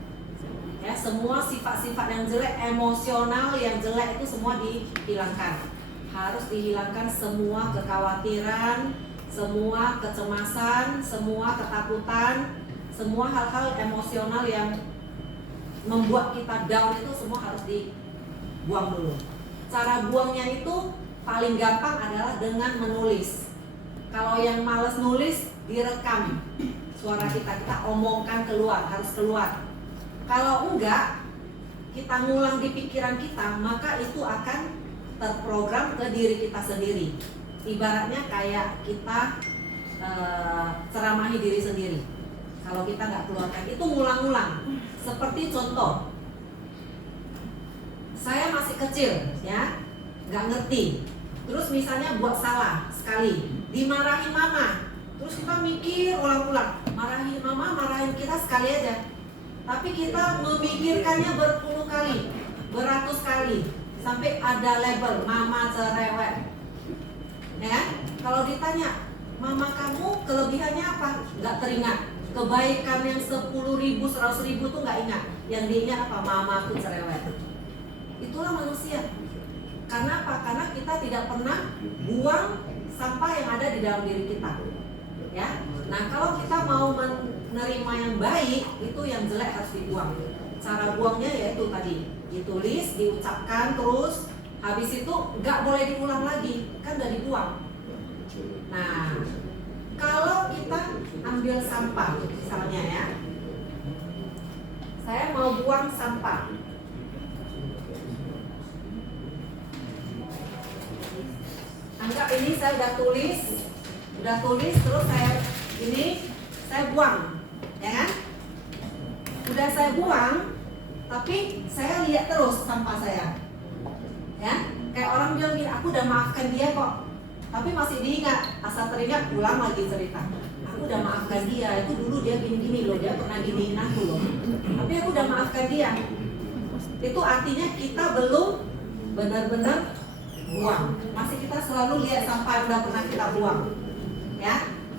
Ya, semua sifat-sifat yang jelek, emosional yang jelek itu semua dihilangkan. Harus dihilangkan semua kekhawatiran, semua kecemasan, semua ketakutan, semua hal-hal emosional yang membuat kita down itu semua harus dibuang dulu. Cara buangnya itu paling gampang adalah dengan menulis. Kalau yang malas nulis, direkam suara kita omongkan keluar, harus keluar. Kalau enggak, kita ngulang di pikiran kita, maka itu akan terprogram ke diri kita sendiri. Ibaratnya kayak kita ceramahi diri sendiri. Kalau kita nggak keluarkan, itu ngulang-ngulang. Seperti contoh, saya masih kecil, ya, nggak ngerti. Terus misalnya buat salah sekali, dimarahin mama, terus kita mikir ulang-ulang, marahin mama, marahin kita sekali aja, tapi kita memikirkannya berpuluh kali, beratus kali, sampai ada label mama cerewet. Ya kan? Kalau ditanya, mama kamu kelebihannya apa? Nggak teringat. Kebaikan yang 10.000, 100.000 tuh nggak ingat. Yang diingat apa? Mama aku cerewet. Itulah manusia. Karena apa? Karena kita tidak pernah buang sampah yang ada di dalam diri kita. Ya. Nah, kalau kita mau menerima yang baik, itu yang jelek harus dibuang. Cara buangnya yaitu tadi, ditulis, diucapkan terus, habis itu nggak boleh diulang lagi, kan udah dibuang. Nah, kalau kita ambil sampah, misalnya ya, saya mau buang sampah. Anggap ini saya udah tulis terus saya buang, ya kan? Udah saya buang, tapi saya lihat terus sampah saya, ya. Kayak orang bilang gini, aku udah maafkan dia kok, tapi masih diingat, asal teringat pulang lagi cerita. Aku udah maafkan dia, itu dulu dia gini-gini loh, dia pernah giniin aku loh, tapi aku udah maafkan dia. Itu artinya kita belum benar-benar buang, masih kita selalu lihat sampah yang udah pernah kita buang, ya.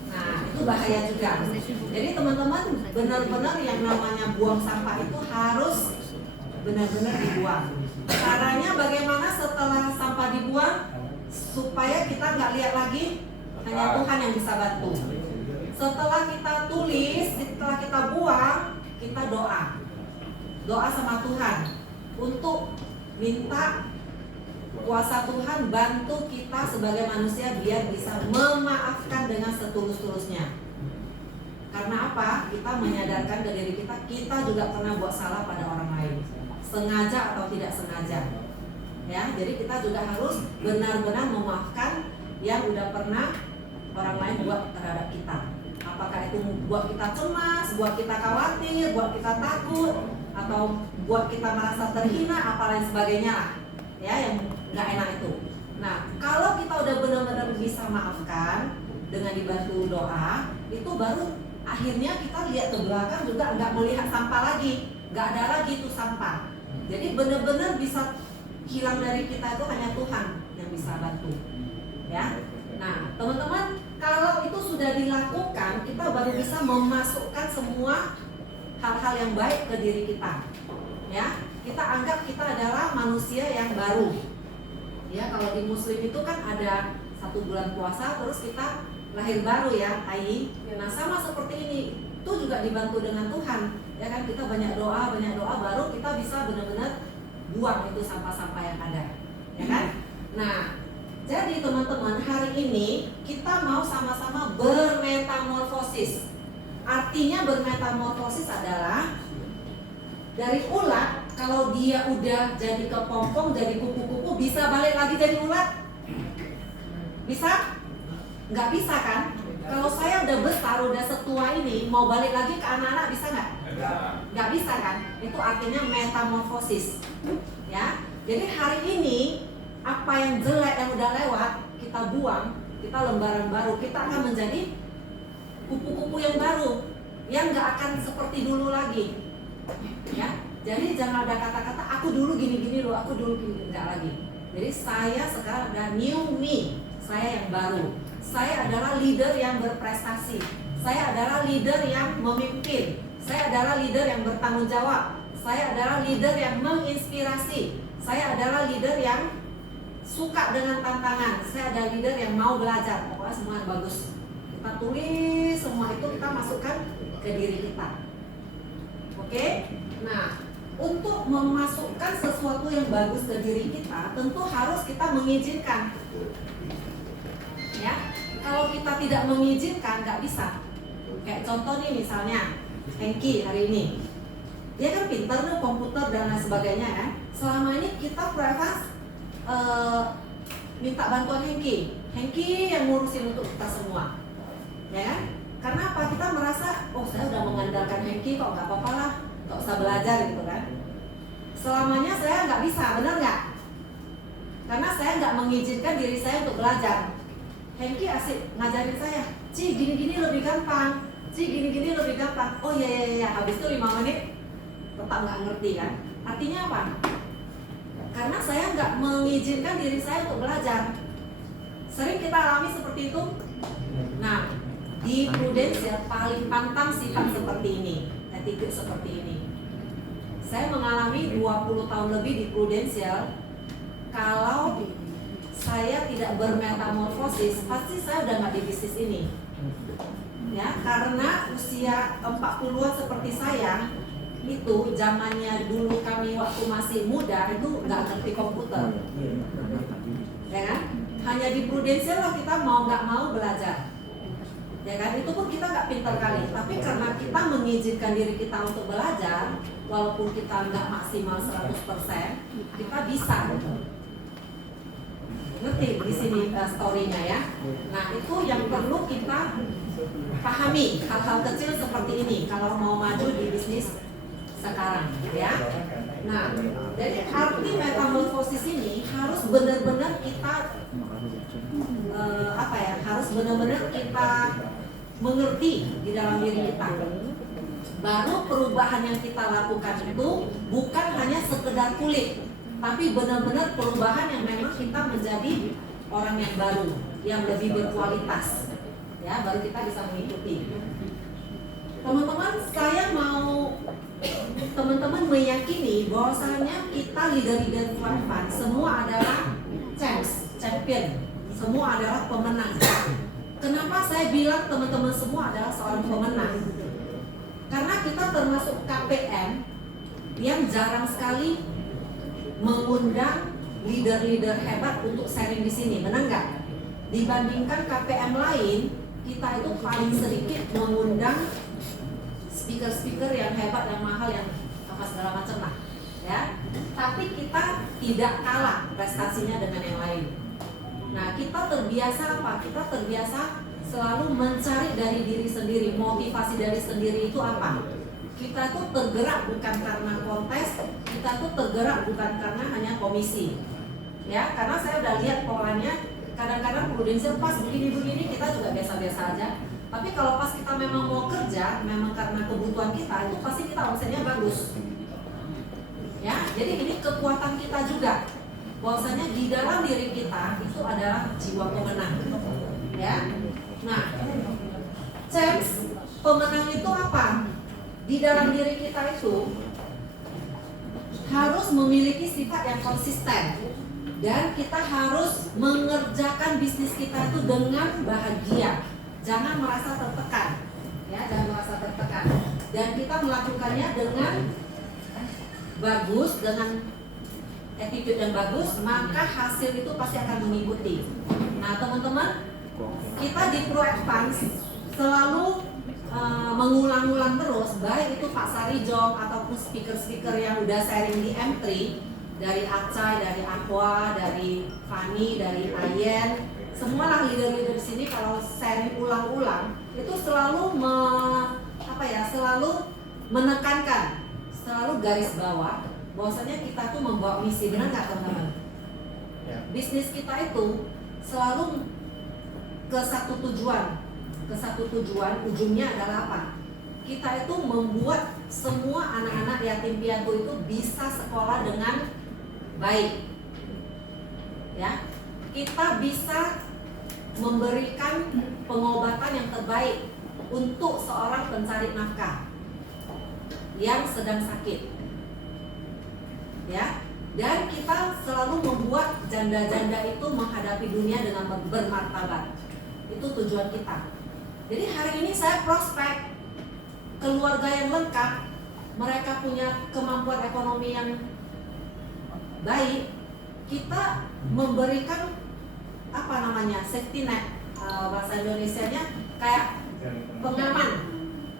Nah, itu bahaya juga. Jadi teman-teman, benar-benar yang namanya buang sampah itu harus benar-benar dibuang. Caranya bagaimana setelah sampah dibuang supaya kita nggak lihat lagi, hanya Tuhan yang bisa bantu. Setelah kita tulis, setelah kita buang, kita doa sama Tuhan untuk minta kuasa Tuhan bantu kita sebagai manusia biar bisa memaafkan dengan setulus-tulusnya. Karena apa? Kita menyadarkan ke diri kita juga pernah buat salah pada orang lain, sengaja atau tidak sengaja. Ya, jadi kita juga harus benar-benar memaafkan yang udah pernah orang lain buat terhadap kita. Apakah itu buat kita cemas, buat kita khawatir, buat kita takut, atau buat kita merasa terhina, apa lain sebagainya lah. Ya, yang nggak enak itu. Nah, kalau kita udah benar-benar bisa maafkan dengan dibantu doa, itu baru akhirnya kita lihat ke belakang juga nggak melihat sampah lagi, nggak ada lagi itu sampah. Jadi benar-benar bisa hilang dari kita itu hanya Tuhan yang bisa bantu. Ya. Nah, teman-teman, kalau itu sudah dilakukan, kita baru bisa memasukkan semua hal-hal yang baik ke diri kita. Ya, kita anggap kita adalah manusia yang baru. Ya, kalau di Muslim itu kan ada 1 bulan puasa, terus kita lahir baru ya, Ai. Nah, sama seperti ini, itu juga dibantu dengan Tuhan. Ya kan, kita banyak doa, baru kita bisa benar-benar buang itu sampah-sampah yang ada. Ya kan? Nah, jadi teman-teman, hari ini kita mau sama-sama bermetamorfosis. Artinya bermetamorfosis adalah dari ulat, kalau dia udah jadi kepompong, jadi kupu-kupu, bisa balik lagi jadi ulat? Bisa? Nggak bisa kan? Kalau saya udah besar, udah setua ini, mau balik lagi ke anak-anak bisa nggak? Nggak bisa kan? Itu artinya metamorfosis. Ya, jadi hari ini apa yang jelek yang udah lewat kita buang, kita lembaran baru, kita akan menjadi kupu-kupu yang baru, yang nggak akan seperti dulu lagi. Ya, jadi jangan ada kata-kata aku dulu gini-gini loh, aku dulu gini, enggak lagi. Jadi saya sekarang ada new me, saya yang baru. Saya adalah leader yang berprestasi. Saya adalah leader yang memimpin. Saya adalah leader yang bertanggung jawab. Saya adalah leader yang menginspirasi. Saya adalah leader yang suka dengan tantangan. Saya adalah leader yang mau belajar. Pokoknya semua yang bagus. Kita tulis semua itu, kita masukkan ke diri kita. Oke? Nah, untuk memasukkan sesuatu yang bagus ke diri kita, tentu harus kita mengizinkan. Ya, kalau kita tidak mengizinkan, nggak bisa. Kayak contoh nih, misalnya Hengki hari ini, dia kan pintar nih komputer dan lain sebagainya ya. Selama ini kita privas minta bantuan Hengki yang ngurusin untuk kita semua, ya kan? Karena apa? Kita merasa, oh saya udah mengandalkan Hengki kok, nggak apa-apa lah, nggak usah belajar gitu kan. Selamanya saya nggak bisa, benar nggak? Karena saya nggak mengizinkan diri saya untuk belajar. Hengki asik ngajarin saya, Ci gini-gini lebih gampang, Ci gini-gini lebih gampang. Oh iya, habis itu 5 menit tetap nggak ngerti kan? Artinya apa? Karena saya nggak mengizinkan diri saya untuk belajar. Sering kita alami seperti itu. Nah, di Prudential paling pantang sifat seperti ini, attitude seperti ini. Saya mengalami 20 tahun lebih di Prudential. Kalau saya tidak bermetamorfosis, pasti saya udah nggak di bisnis ini. Ya, karena usia 40-an seperti saya, itu zamannya dulu kami waktu masih muda itu nggak ngerti komputer. Ya kan? Hanya di Prudential lah kita mau nggak mau belajar. Ya kan? Itu pun kita nggak pintar kali. Tapi karena kita mengizinkan diri kita untuk belajar, walaupun kita nggak maksimal 100%, kita bisa. Ngerti di sini story-nya ya. Nah, itu yang perlu kita pahami, hal-hal kecil seperti ini kalau mau maju di bisnis sekarang ya. Nah, jadi arti metamorfosis ini harus benar-benar kita harus benar-benar kita mengerti di dalam diri kita. Baru perubahan yang kita lakukan itu bukan hanya sekedar kulit, tapi benar-benar perubahan yang memang kita menjadi orang yang baru, yang lebih berkualitas. Ya, baru kita bisa mengikuti. Teman-teman, saya mau teman-teman meyakini bahwasanya kita leader-leader fund semua adalah champion, semua adalah pemenang. Kenapa saya bilang teman-teman semua adalah seorang pemenang? Karena kita termasuk KPM yang jarang sekali mengundang leader-leader hebat untuk sharing di sini, benar nggak? Dibandingkan KPM lain, kita itu paling sedikit mengundang speaker-speaker yang hebat, yang mahal, yang apa segala macam lah, ya. Tapi kita tidak kalah prestasinya dengan yang lain. Nah, kita terbiasa apa? Kita terbiasa selalu mencari dari diri sendiri, motivasi dari sendiri itu apa? Kita tuh tergerak bukan karena kontes, kita tuh tergerak bukan karena hanya komisi. Ya, karena saya udah lihat polanya, kadang-kadang Prudential pas begini-begini kita juga biasa-biasa aja. Tapi kalau pas kita memang mau kerja, memang karena kebutuhan kita, itu pasti kita omsetnya bagus. Ya, jadi ini kekuatan kita juga. Bahwasanya di dalam diri kita itu adalah jiwa pemenang. Ya. Nah, champs, pemenang itu apa? Di dalam diri kita itu harus memiliki sifat yang konsisten. Dan kita harus mengerjakan bisnis kita itu dengan bahagia. Jangan merasa tertekan. Ya, jangan merasa tertekan. Dan kita melakukannya dengan bagus, dengan attitude yang bagus, maka hasil itu pasti akan mengikuti. Nah, teman-teman, kita di Pro Advance selalu mengulang-ulang terus, baik itu Pak Sarijong ataupun speaker-speaker yang udah sharing di M3, dari Acai, dari Aqua, dari Fani, dari Ayen, semualah leader-leader di sini kalau sharing ulang-ulang itu selalu selalu menekankan, selalu garis bawah bahwasanya kita tuh membawa misi, benar nggak teman-teman? Bisnis kita itu selalu ke satu tujuan, ujungnya adalah apa? Kita itu membuat semua anak-anak yatim piatu itu bisa sekolah dengan baik. Ya, kita bisa memberikan pengobatan yang terbaik untuk seorang pencari nafkah yang sedang sakit. Ya, dan kita selalu membuat janda-janda itu menghadapi dunia dengan bermartabat. Itu tujuan kita. Jadi hari ini saya prospek keluarga yang lengkap, mereka punya kemampuan ekonomi yang baik, kita memberikan safety net, bahasa Indonesianya kayak pengaman,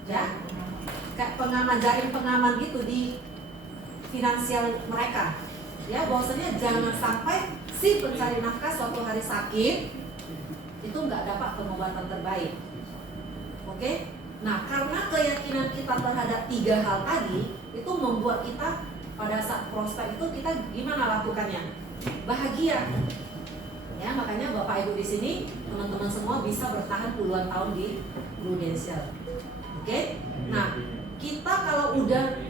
ya, kayak pengaman, jaring pengaman gitu di finansial mereka. Ya, bahwasanya jangan sampai si pencari nafkah suatu hari sakit itu nggak dapat pengobatan terbaik. Oke? Nah, karena keyakinan kita terhadap 3 hal tadi itu membuat kita pada saat prospek itu kita gimana lakukannya? Bahagia. Ya, makanya Bapak Ibu di sini, teman-teman semua bisa bertahan puluhan tahun di Prudential. Oke? Nah, kita kalau udah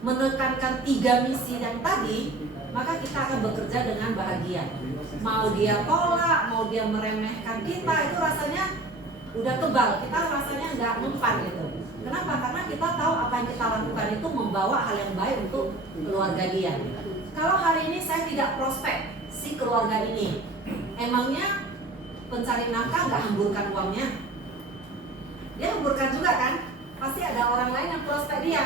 menekankan 3 misi yang tadi, maka kita akan bekerja dengan bahagia. Mau dia tolak, mau dia meremehkan kita, itu rasanya udah kebal, kita rasanya nggak mempan gitu. Kenapa? Karena kita tahu apa yang kita lakukan itu membawa hal yang baik untuk keluarga dia. Kalau hari ini saya tidak prospek si keluarga ini, emangnya pencari nafkah nggak hamburkan uangnya? Dia hamburkan juga kan? Pasti ada orang lain yang prospek dia,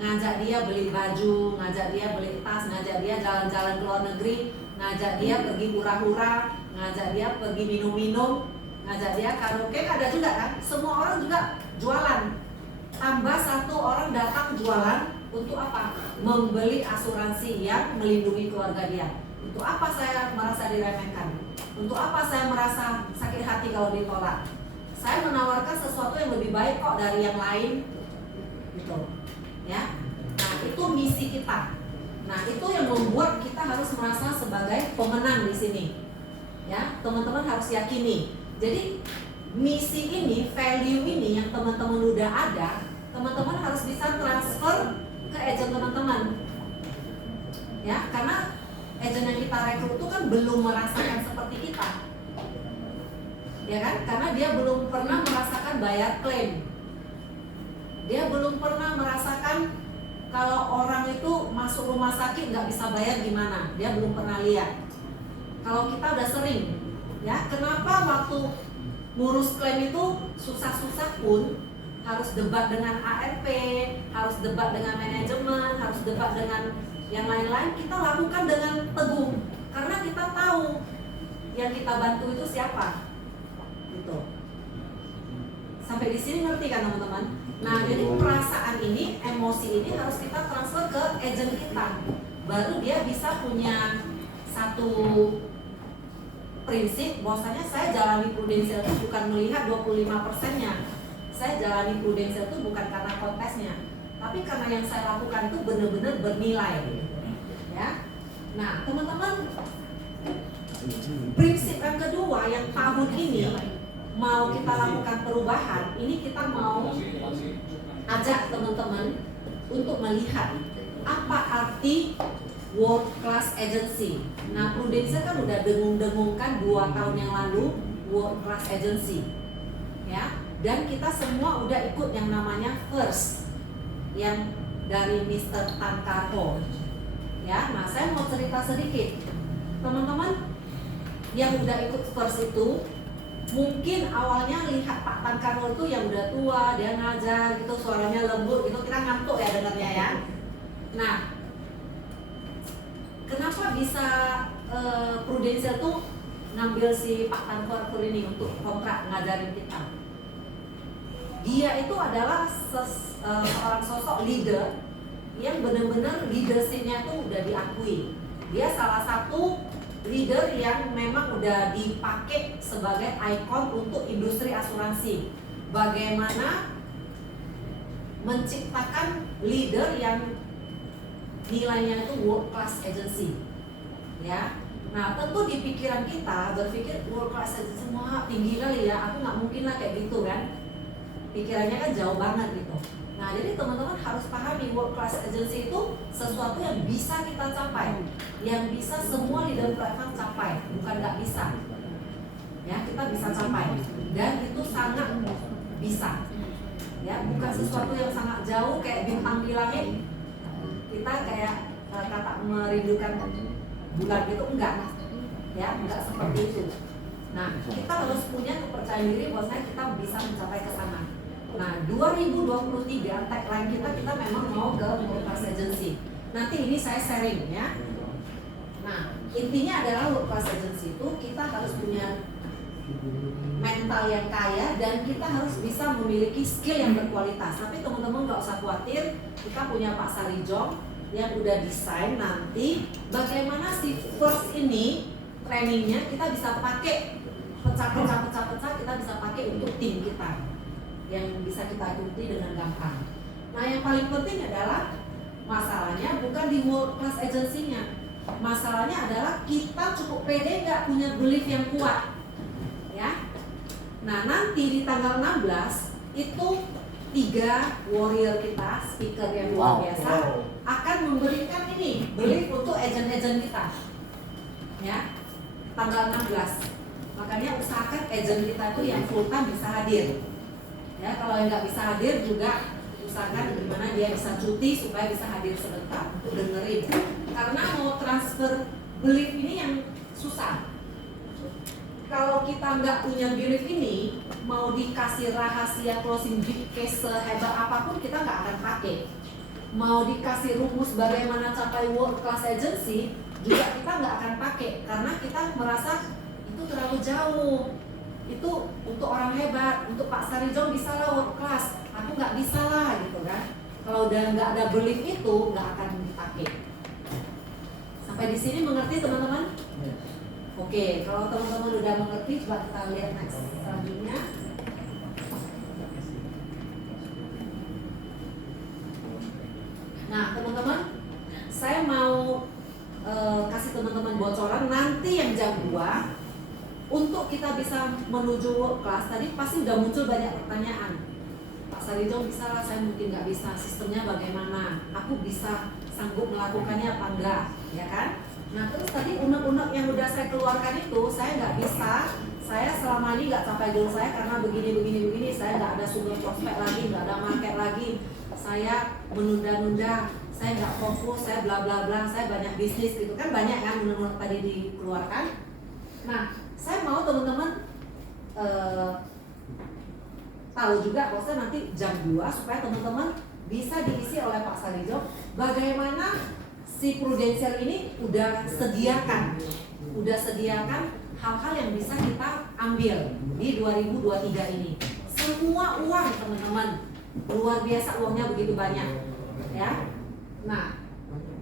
ngajak dia beli baju, ngajak dia beli tas, ngajak dia jalan-jalan ke luar negeri, ngajak dia pergi hura-hura, ngajak dia pergi minum-minum, ngajak dia karaoke, ada juga kan? Semua orang juga jualan. Tambah 1 orang datang jualan untuk apa? Membeli asuransi yang melindungi keluarga dia. Untuk apa saya merasa diremehkan? Untuk apa saya merasa sakit hati kalau ditolak? Saya menawarkan sesuatu yang lebih baik kok dari yang lain, gitu. Ya, nah itu misi kita. Nah itu yang membuat kita harus merasa sebagai pemenang di sini. Ya, teman-teman harus yakini. Jadi misi ini, value ini yang teman-teman udah ada, teman-teman harus bisa transfer ke agent teman-teman. Ya, karena agent yang kita rekrut itu kan belum merasakan seperti kita. Ya kan? Karena dia belum pernah merasakan bayar klaim. Dia belum pernah merasakan kalau orang itu masuk rumah sakit nggak bisa bayar gimana. Dia belum pernah lihat. Kalau kita udah sering, ya kenapa waktu ngurus klaim itu susah-susah pun harus debat dengan ARP, harus debat dengan manajemen, harus debat dengan yang lain-lain, kita lakukan dengan teguh karena kita tahu yang kita bantu itu siapa. Gitu. Sampai di sini ngerti kan teman-teman? Nah, jadi perasaan ini, emosi ini harus kita transfer ke agent kita. Baru dia bisa punya satu prinsip bahwasanya saya jalani Prudential itu bukan melihat 25%-nya. Saya jalani Prudential itu bukan karena kontesnya, tapi karena yang saya lakukan itu benar-benar bernilai. Ya. Nah, teman-teman, prinsip yang kedua yang tahun ini mau kita lakukan perubahan, ini kita mau ajak teman-teman untuk melihat apa arti world class agency. Nah, Prudential kan udah dengung-dengungkan 2 tahun yang lalu world class agency, ya. Dan kita semua udah ikut yang namanya FIRST, yang dari Mr. Tan Karpo. Ya, nah saya mau cerita sedikit, teman-teman yang udah ikut FIRST itu. Mungkin awalnya lihat Pak Tan Karpo itu yang udah tua, dia ngajar gitu, suaranya lembut gitu, kita ngantuk ya dengarnya ya. Nah, kenapa bisa Prudential tuh ngambil si Pak Tan Karpo ini untuk kontrak ngajarin kita? Dia itu adalah seorang sosok leader yang benar-benar leadership-nya tuh udah diakui. Dia salah satu leader yang memang udah dipakai sebagai ikon untuk industri asuransi. Bagaimana menciptakan leader yang nilainya itu world class agency, ya. Nah, tentu di pikiran kita berpikir world class agency semua tinggi kali ya, aku nggak mungkin lah kayak gitu kan. Pikirannya kan jauh banget gitu. Nah, jadi teman-teman harus pahami world class agency itu sesuatu yang bisa kita capai, yang bisa semua leader platform capai, bukan nggak bisa. Ya, kita bisa capai dan itu sangat bisa. Ya, bukan sesuatu yang sangat jauh kayak bintang di langit. Kita kayak kata merindukan bulan gitu, enggak. Ya, enggak seperti itu. Nah, kita harus punya kepercayaan diri bahwasanya kita bisa mencapai ke sana. Nah, 2023 tagline kita memang mau ke world class agency. Nanti ini saya sharing ya. Nah, intinya adalah world class agency itu kita harus punya mental yang kaya dan kita harus bisa memiliki skill yang berkualitas. Tapi teman-teman nggak usah khawatir, kita punya Pak Sarijong yang udah desain nanti bagaimana si first ini trainingnya kita bisa pakai pecah-pecah kita bisa pakai untuk tim kita yang bisa kita ikuti dengan gampang. Nah, yang paling penting adalah masalahnya bukan di world class agency-nya, Masalahnya adalah kita cukup pede nggak punya belief yang kuat, ya. Nah nanti di tanggal 16 itu 3 warrior kita, speaker yang luar biasa, akan memberikan ini belief untuk agent-agent kita, ya. Tanggal 16. Makanya usahakan agent kita itu yang full time bisa hadir. Ya, kalau yang nggak bisa hadir juga usahakan gimana dia bisa cuti supaya bisa hadir sebentar untuk dengerin. Karena mau transfer belief ini yang susah. Kalau kita nggak punya belief ini, mau dikasih rahasia closing big case sehebat apapun kita nggak akan pakai. Mau dikasih rumus bagaimana capai world class agency juga kita nggak akan pakai karena kita merasa itu terlalu jauh. Itu untuk orang hebat, untuk Pak Sarijong bisa lah world class, aku nggak bisa lah gitu kan. Kalau udah nggak ada belief itu nggak akan dipakai. Sampai di sini mengerti teman-teman? Oke, kalau teman-teman udah mengerti, coba kita lihat next selanjutnya. Nah, teman-teman, saya mau kasih teman-teman bocoran nanti yang jam 2 untuk kita bisa menuju world class. Tadi pasti udah muncul banyak pertanyaan. Pak Sarijong bisa lah, saya mungkin nggak bisa. Sistemnya bagaimana? Aku bisa sanggup melakukannya apa enggak? Ya kan? Nah terus tadi unek-unek yang udah saya keluarkan itu saya nggak bisa. Saya selama ini nggak capai goal saya karena begini. Saya nggak ada sumber prospek lagi, nggak ada market lagi. Saya menunda-nunda. Saya nggak fokus, saya bla bla bla, saya banyak bisnis gitu kan, banyak kan menurut tadi dikeluarkan. Nah, saya mau teman-teman tahu juga bahwa nanti jam 2 supaya teman-teman bisa diisi oleh Pak Sarijong bagaimana si prudensial ini udah sediakan hal-hal yang bisa kita ambil di 2023 ini. Semua uang teman-teman luar biasa, uangnya begitu banyak, ya. Nah,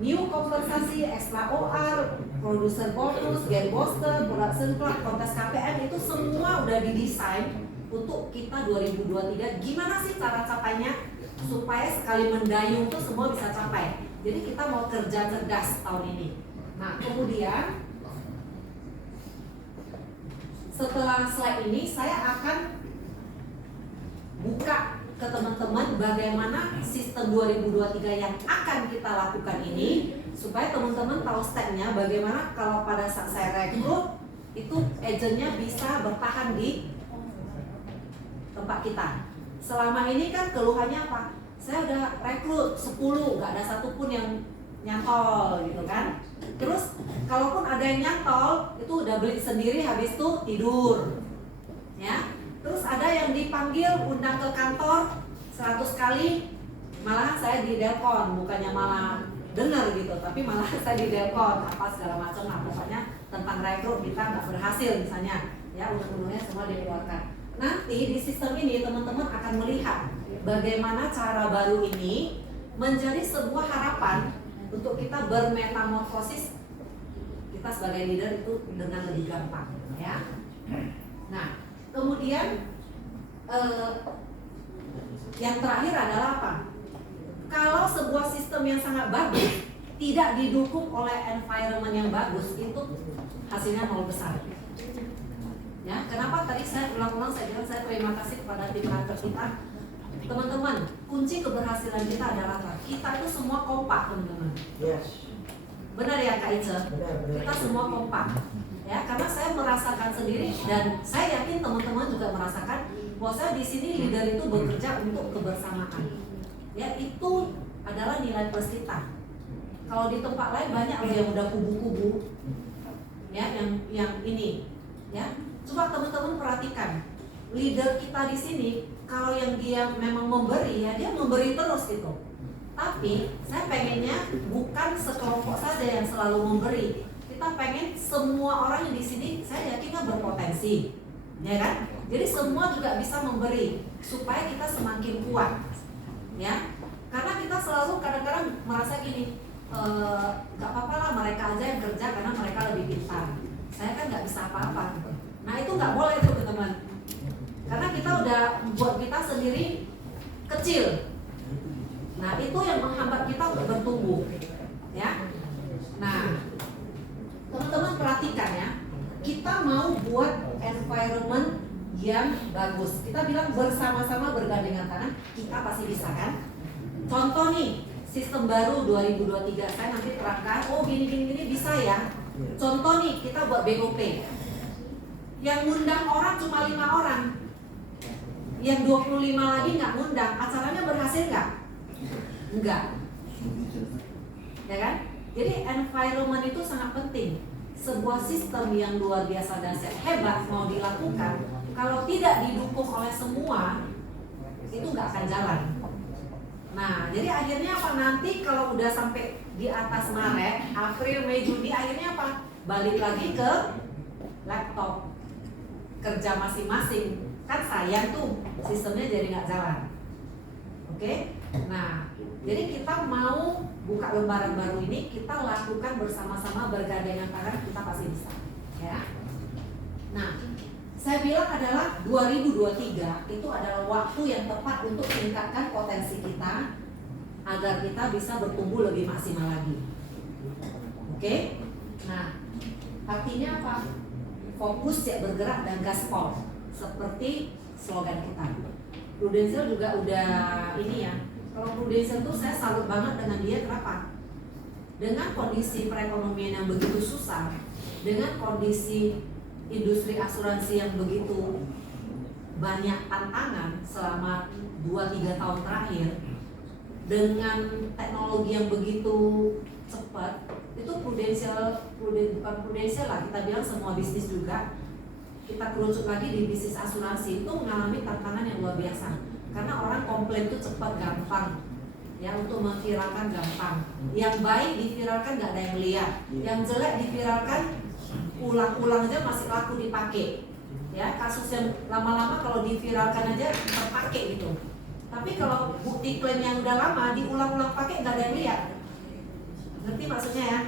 new kompensasi, extra OR, producer bonus, gain booster, production club, kontes KPM itu semua udah didesain untuk kita 2023. Gimana sih cara capainya supaya sekali mendayung tuh semua bisa capai. Jadi kita mau kerja cerdas tahun ini. Nah, kemudian setelah slide ini saya akan buka ke teman-teman bagaimana sistem 2023 yang akan kita lakukan ini supaya teman-teman tahu stepnya bagaimana kalau pada saat saya rekrut itu agentnya bisa bertahan di tempat kita. Selama ini kan keluhannya apa? Saya udah rekrut 10, gak ada satupun yang nyantol gitu kan. Terus kalaupun ada yang nyantol itu udah beli sendiri habis itu tidur, ya. Terus ada yang dipanggil undang ke kantor 100 kali, malah saya di delpon, bukannya malah dengar gitu, tapi malah saya di delpon apa segala macam. Nah, pokoknya tentang rekrut kita nggak berhasil misalnya, ya undang-undangnya semua dikeluarkan. Nanti di sistem ini teman-teman akan melihat bagaimana cara baru ini menjadi sebuah harapan untuk kita bermetamorfosis kita sebagai leader itu dengan lebih gampang, ya. Nah, kemudian yang terakhir adalah apa? Kalau sebuah sistem yang sangat bagus tidak didukung oleh environment yang bagus, itu hasilnya nol besar. Ya, kenapa tadi saya ulang-ulang saya bilang saya terima kasih kepada tim kantor kita. Teman-teman, kunci keberhasilan kita adalah apa? Kita itu semua kompak, teman-teman. Yes. Benar ya Kak Ice? Benar. Kita semua kompak. Ya, karena saya merasakan sendiri dan saya yakin teman-teman juga merasakan bahwa saya di sini leader itu bekerja untuk kebersamaan. Ya, itu adalah nilai plus kita. Kalau di tempat lain banyak loh yang udah kubu-kubu, ya, yang ini, ya. Coba teman-teman perhatikan, leader kita di sini kalau yang dia memang memberi, ya dia memberi terus gitu. Tapi saya pengennya bukan sekelompok saja yang selalu memberi. Kita pengen semua orang yang di sini saya yakin kan berpotensi, ya kan? Jadi semua juga bisa memberi supaya kita semakin kuat, ya. Karena kita selalu kadang-kadang merasa gini, nggak apa-apa lah mereka aja yang kerja karena mereka lebih pintar. Saya kan nggak bisa apa-apa gitu. Nah itu nggak boleh tuh teman-teman. Karena kita udah buat kita sendiri kecil. Nah itu yang menghambat kita untuk bertumbuh, ya. Nah mau buat environment yang bagus. Kita bilang bersama-sama bergandengan tangan, kita pasti bisa kan? Contoh nih, sistem baru 2023, saya nanti terangkan, oh gini bisa ya. Contoh nih, kita buat BOP. Yang ngundang orang cuma 5 orang. Yang 25 lagi nggak ngundang, acaranya berhasil nggak? Enggak. Ya kan? Jadi environment itu sangat penting. Sebuah sistem yang luar biasa dan hebat mau dilakukan, kalau tidak didukung oleh semua, itu nggak akan jalan. Nah, jadi akhirnya apa? Nanti kalau udah sampai di atas Maret, April, Mei, Juni, akhirnya apa? Balik lagi ke laptop, kerja masing-masing. Kan sayang tuh, sistemnya jadi nggak jalan. Oke? Nah, jadi kita mau buka lembaran baru ini, kita lakukan bersama-sama bergandengan tangan, kita pasti bisa. Ya. Nah, saya bilang adalah 2023 itu adalah waktu yang tepat untuk meningkatkan potensi kita agar kita bisa bertumbuh lebih maksimal lagi. Oke? Nah, artinya apa? Fokus ya bergerak dan gaspol seperti slogan kita. Prudential juga udah ini ya. Kalau Prudential tuh saya salut banget dengan dia, kenapa? Dengan kondisi perekonomian yang begitu susah, dengan kondisi industri asuransi yang begitu banyak tantangan selama 2-3 tahun terakhir, dengan teknologi yang begitu cepat, itu bukan Prudential lah, kita bilang semua bisnis juga, kita kerucut lagi di bisnis asuransi itu mengalami tantangan yang luar biasa. Karena orang komplain itu cepat, gampang ya, untuk memviralkan gampang. Yang baik diviralkan nggak ada yang lihat, yang jelek diviralkan ulang-ulang aja masih laku dipakai. Ya, kasus yang lama-lama kalau diviralkan aja terpakai gitu. Tapi kalau bukti klaim yang udah lama diulang-ulang pakai nggak ada yang lihat. Ngerti maksudnya ya?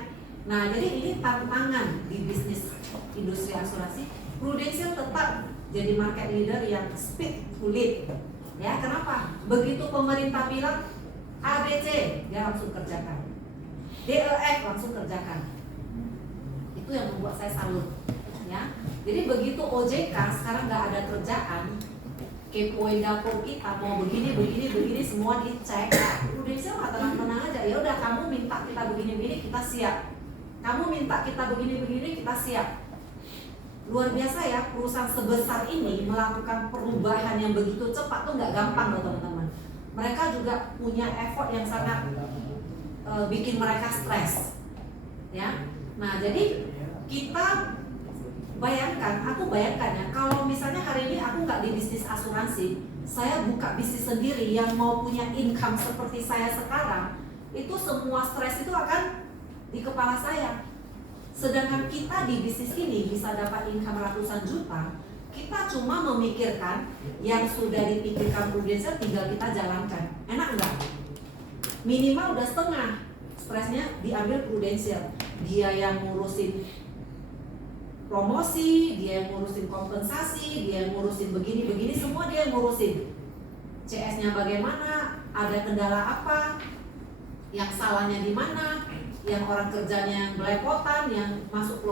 Nah, jadi ini tantangan di bisnis industri asuransi. Prudential tetap jadi market leader yang speed to lead. Ya, kenapa? Begitu pemerintah bilang ABC, dia langsung kerjakan. DEF langsung kerjakan. Itu yang membuat saya salut. Ya, jadi begitu OJK sekarang nggak ada kerjaan, kepoin dapur kita mau begini semua dicek. Prudential nggak tenang-tenang aja. Ya udah, kamu minta kita begini kita siap. Kamu minta kita begini kita siap. Luar biasa ya, perusahaan sebesar ini melakukan perubahan yang begitu cepat tuh nggak gampang loh teman-teman. Mereka juga punya effort yang sangat bikin mereka stres, ya. Nah, jadi kita aku bayangkan ya, kalau misalnya hari ini aku nggak di bisnis asuransi, saya buka bisnis sendiri yang mau punya income seperti saya sekarang, itu semua stres itu akan di kepala saya. Sedangkan kita di bisnis ini bisa dapat income ratusan juta, kita cuma memikirkan yang sudah dipikirkan Prudential, tinggal kita jalankan. Enak enggak? Minimal udah setengah stresnya diambil Prudential. Dia yang ngurusin promosi, dia yang ngurusin kompensasi, dia yang ngurusin begini-begini, semua dia yang ngurusin. CS-nya bagaimana, ada kendala apa, yang salahnya di mana, yang orang kerjanya belepotan, yang masuk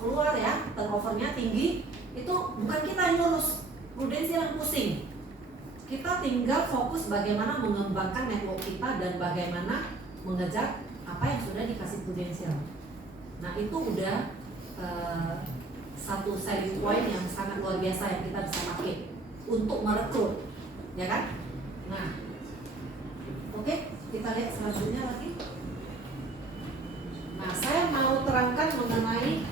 keluar ya, turnovernya tinggi, itu bukan kita yang ngurus, Prudential yang pusing. Kita tinggal fokus bagaimana mengembangkan network kita dan bagaimana mengejar apa yang sudah dikasih Prudential. Nah, itu udah satu selling point yang sangat luar biasa yang kita bisa pakai untuk merekrut, ya kan? Nah, oke, kita lihat selanjutnya lagi. Nah, saya mau terangkan mengenai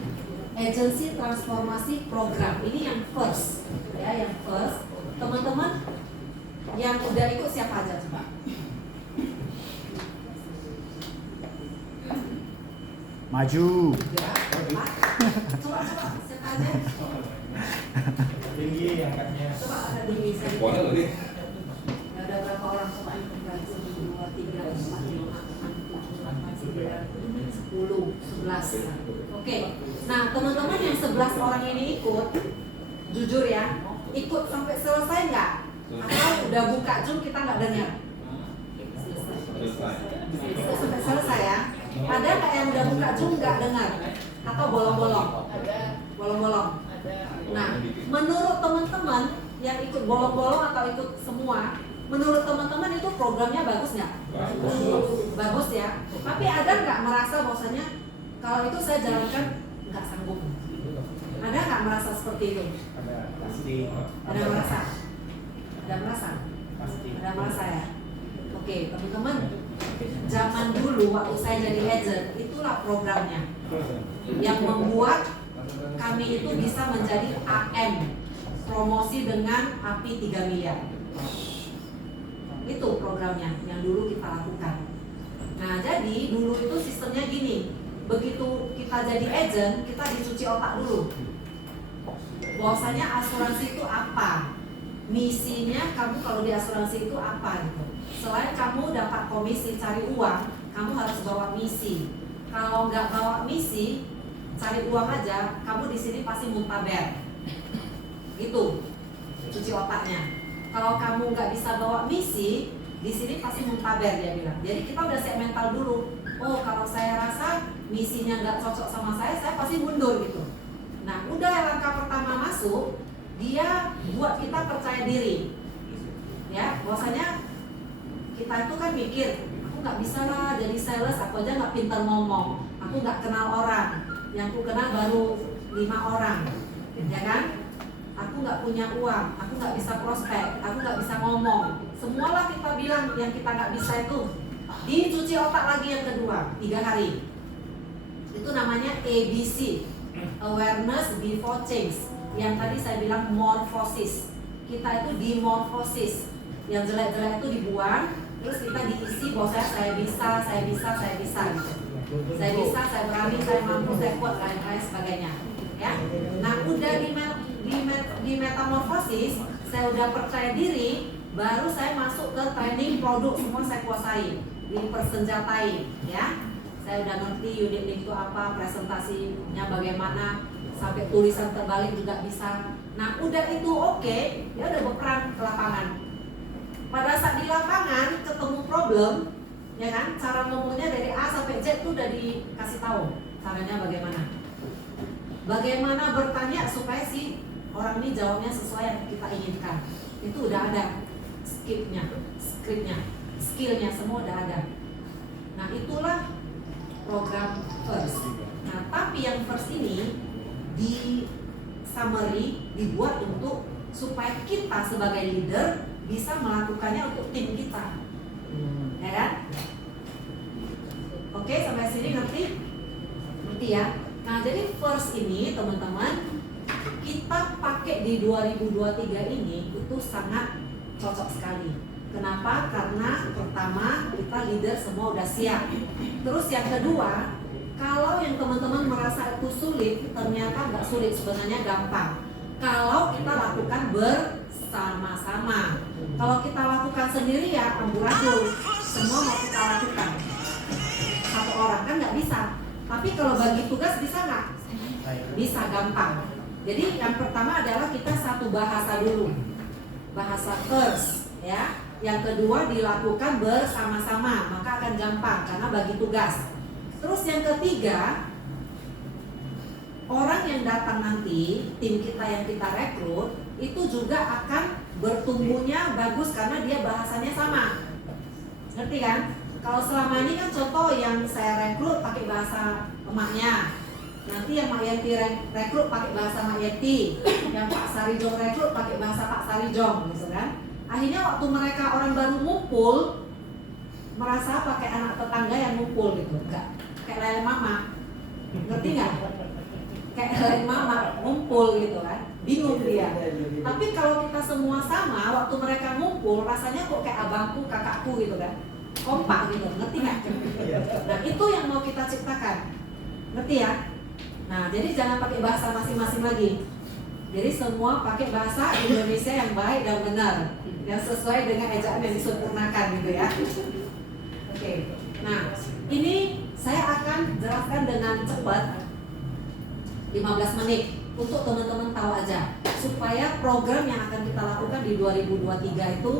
agensi transformasi program. Ini yang first, ya, yang first. Teman-teman yang udah ikut siapa aja coba? Maju. Ya, coba siapa aja? Tinggi angkatnya. Coba ada di saya. Boleh loh nih. Ada berapa orang? Coba ikut 1, 2, 3, 4, 5, 6, 7, 8, 9, 10, 11. Oke. Nah, teman-teman yang 11 orang ini ikut, jujur ya, ikut sampai selesai nggak? Atau udah buka Zoom kita nggak dengar? Selesai. Ikut sampai selesai ya. Ada nggak yang udah buka Zoom nggak dengar? Atau bolong-bolong? Bolong-bolong. Nah, menurut teman-teman yang ikut bolong-bolong atau ikut semua, menurut teman-teman itu programnya bagus nggak? Bagus ya. Tapi ada nggak merasa bahwasanya kalau itu saya jalankan nggak sanggup? Ada nggak merasa seperti itu? Pasti. Ada merasa? Ada merasa? Pasti. Ada merasa ya? Oke, teman-teman. Zaman dulu waktu saya jadi agent, itulah programnya yang membuat kami itu bisa menjadi AM, promosi dengan API 3 miliar. Itu programnya yang dulu kita lakukan. Nah, jadi dulu itu sistemnya gini. Begitu kita jadi agent, kita dicuci otak dulu. Bahwasanya asuransi itu apa? Misinya kamu kalau di asuransi itu apa gitu. Selain kamu dapat komisi cari uang, kamu harus bawa misi. Kalau nggak bawa misi, cari uang aja, kamu di sini pasti muntaber. Gitu, cuci otaknya. Kalau kamu nggak bisa bawa misi, di sini pasti muntaber dia bilang. Jadi kita udah siap mental dulu. Oh, kalau saya rasa misinya nggak cocok sama saya pasti mundur gitu. Nah, udah langkah pertama masuk, dia buat kita percaya diri. Ya, bahwasanya kita itu kan mikir, aku nggak bisa lah jadi sales, aku aja nggak pintar ngomong, aku nggak kenal orang, yang aku kenal baru 5 orang, ya kan? Aku nggak punya uang, aku nggak bisa prospek, aku nggak bisa ngomong. Semualah kita bilang yang kita nggak bisa itu. Dicuci otak lagi yang kedua, 3 hari. Itu namanya ABC, Awareness Before Change. Yang tadi saya bilang morphosis. Kita itu dimorphosis. Yang jelek-jelek itu dibuang, terus kita diisi bahwa saya bisa gitu. Saya bisa, saya berani, saya mampu, saya kuat, lain-lain sebagainya. Ya. Nah, udah di metamorfosis, saya udah percaya diri, baru saya masuk ke training produk, semua saya kuasai, dipersenjatai, ya. Saya udah ngerti unit link itu apa, presentasinya bagaimana, sampai tulisan terbalik juga bisa. Nah, udah itu oke, dia udah berperan ke lapangan. Pada saat di lapangan ketemu problem, ya kan, cara ngomongnya dari A sampai Z itu udah dikasih tahu caranya bagaimana. Bagaimana bertanya supaya si orang ini jawabnya sesuai yang kita inginkan. Itu udah ada skripnya, skillnya semua udah ada. Nah, itulah program first. Nah, tapi yang first ini di summary dibuat untuk supaya kita sebagai leader bisa melakukannya untuk tim kita, ya kan? Oke, sampai sini ngerti ya? Nah, jadi first ini teman-teman kita pakai di 2023 ini itu sangat cocok sekali. Kenapa? Karena pertama kita leader semua udah siap. Terus yang kedua, kalau yang teman-teman merasa itu sulit, ternyata nggak sulit, sebenarnya gampang. Kalau kita lakukan bersama-sama. Kalau kita lakukan sendiri ya amburadul, semua mau kita lakukan. Satu orang kan nggak bisa. Tapi kalau bagi tugas bisa nggak? Bisa, gampang. Jadi yang pertama adalah kita satu bahasa dulu, bahasa first, ya. Yang kedua dilakukan bersama-sama, maka akan gampang karena bagi tugas. Terus yang ketiga, orang yang datang nanti, tim kita yang kita rekrut, itu juga akan bertumbuhnya bagus karena dia bahasanya sama. Ngerti kan? Kalau selama ini kan contoh yang saya rekrut pakai bahasa emaknya, nanti yang Mak Yenti rekrut pakai bahasa Mak Yenti, yang Pak Sarijong rekrut pakai bahasa Pak Sarijong, gitu kan? Akhirnya waktu mereka orang baru ngumpul, merasa pakai anak tetangga yang ngumpul gitu, enggak kayak lele mama, ngerti nggak? Kayak lele mama ngumpul gitu kan, bingung dia. Tapi kalau kita semua sama, waktu mereka ngumpul, rasanya kok kayak abangku, kakakku gitu kan, kompak gitu, ngerti nggak? Nah, itu yang mau kita ciptakan, ngerti ya? Nah, jadi jangan pakai bahasa masing-masing lagi. Jadi semua pakai bahasa Indonesia yang baik dan benar, yang sesuai dengan ejaan yang disempurnakan gitu ya. Oke. Nah, ini saya akan jelaskan dengan cepat 15 menit untuk teman-teman tahu aja supaya program yang akan kita lakukan di 2023 itu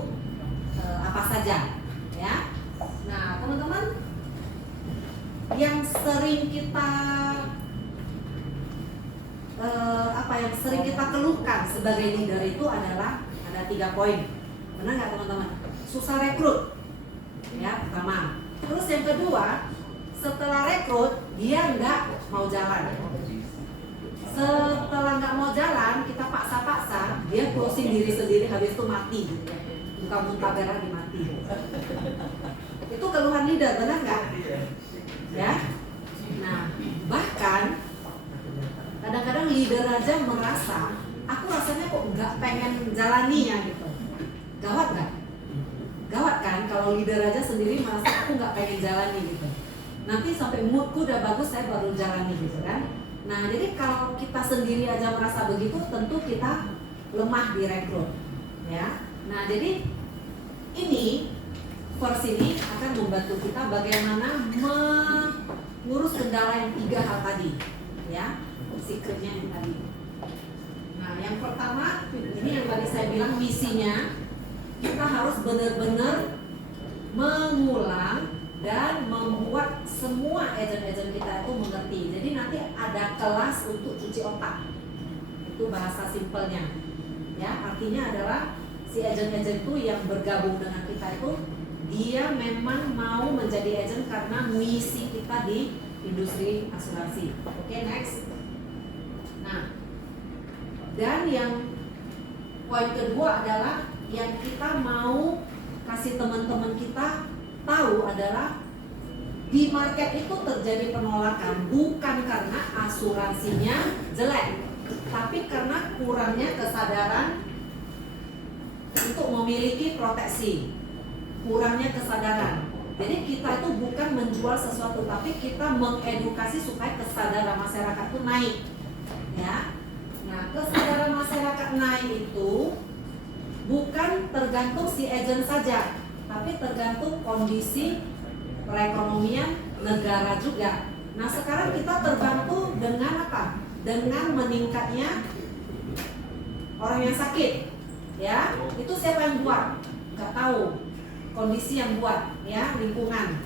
apa saja, ya. Nah, teman-teman yang sering kita apa yang sering kita keluhkan sebagai leader itu adalah ada 3 poin. Benar nggak teman-teman? Susah rekrut, ya pertama. Terus yang kedua, setelah rekrut dia nggak mau jalan. Setelah nggak mau jalan, kita paksa-paksa, dia closing diri sendiri, habis itu mati. Bukan muntah darah di mati. Itu keluhan leader, benar nggak? Ya. Nah, bahkan kadang-kadang leader aja merasa, aku rasanya kok nggak pengen jalaninya gitu. Gawat nggak? Gawat kan kalau leader aja sendiri merasa aku nggak pengen jalani gitu. Nanti sampai moodku udah bagus saya baru jalani gitu kan. Nah jadi kalau kita sendiri aja merasa begitu tentu kita lemah di rekrut ya. Nah jadi ini versi ini akan membantu kita bagaimana mengurus kendala yang 3 hal tadi ya, secretnya yang tadi. Nah yang pertama ini yang tadi saya bilang misinya, kita harus benar-benar mengulang dan membuat semua agent-agent kita itu mengerti. Jadi nanti ada kelas untuk cuci otak. Itu bahasa simpelnya. Ya, artinya adalah si agent-agent itu yang bergabung dengan kita itu dia memang mau menjadi agent karena misi kita di industri asuransi. Oke, next. Nah, dan yang poin kedua adalah yang kita mau kasih teman-teman kita tahu adalah di market itu terjadi penolakan bukan karena asuransinya jelek, tapi karena kurangnya kesadaran untuk memiliki proteksi, kurangnya kesadaran. Jadi kita itu bukan menjual sesuatu, tapi kita mengedukasi supaya kesadaran masyarakat itu naik, ya. Nah, kesadaran masyarakat naik itu bukan tergantung si agent saja, tapi tergantung kondisi perekonomian negara juga. Nah sekarang kita terbantu dengan apa? Dengan meningkatnya orang yang sakit, ya. Itu siapa yang buat? Gak tahu. Kondisi yang buat, ya, lingkungan.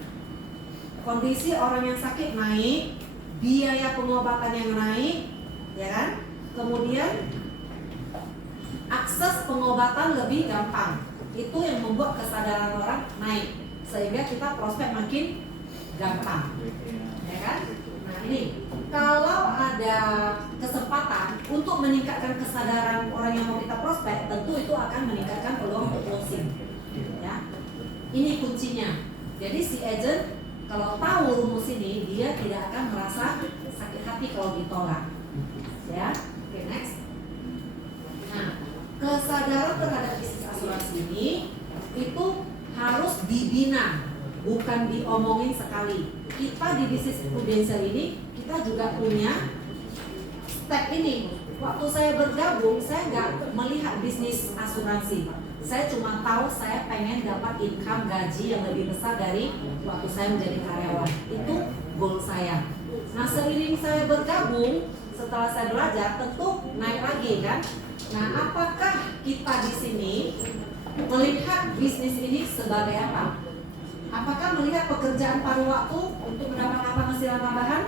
Kondisi orang yang sakit naik, biaya pengobatan yang naik, ya kan? Kemudian akses pengobatan lebih gampang. Itu yang membuat kesadaran orang naik, sehingga kita prospek makin gampang, ya kan? Nah ini kalau ada kesempatan untuk meningkatkan kesadaran orang yang mau kita prospek, tentu itu akan meningkatkan peluang untuk closing, ya. Ini kuncinya. Jadi si agent kalau tahu rumus ini, dia tidak akan merasa sakit hati kalau ditolak, ya. Oke, next. Nah, kesadaran terhadap bisnis asuransi ini itu harus dibina, bukan diomongin sekali. Kita di bisnis prudensial ini kita juga punya step ini. Waktu saya bergabung, saya nggak melihat bisnis asuransi. Saya cuma tahu saya pengen dapat income gaji yang lebih besar dari waktu saya menjadi karyawan. Itu goal saya. Nah, seiring saya bergabung, setelah saya belajar, tentu naik lagi kan. Nah, apakah kita di sini melihat bisnis ini sebagai apa? Apakah melihat pekerjaan paruh waktu untuk mendapatkan penghasilan tambahan?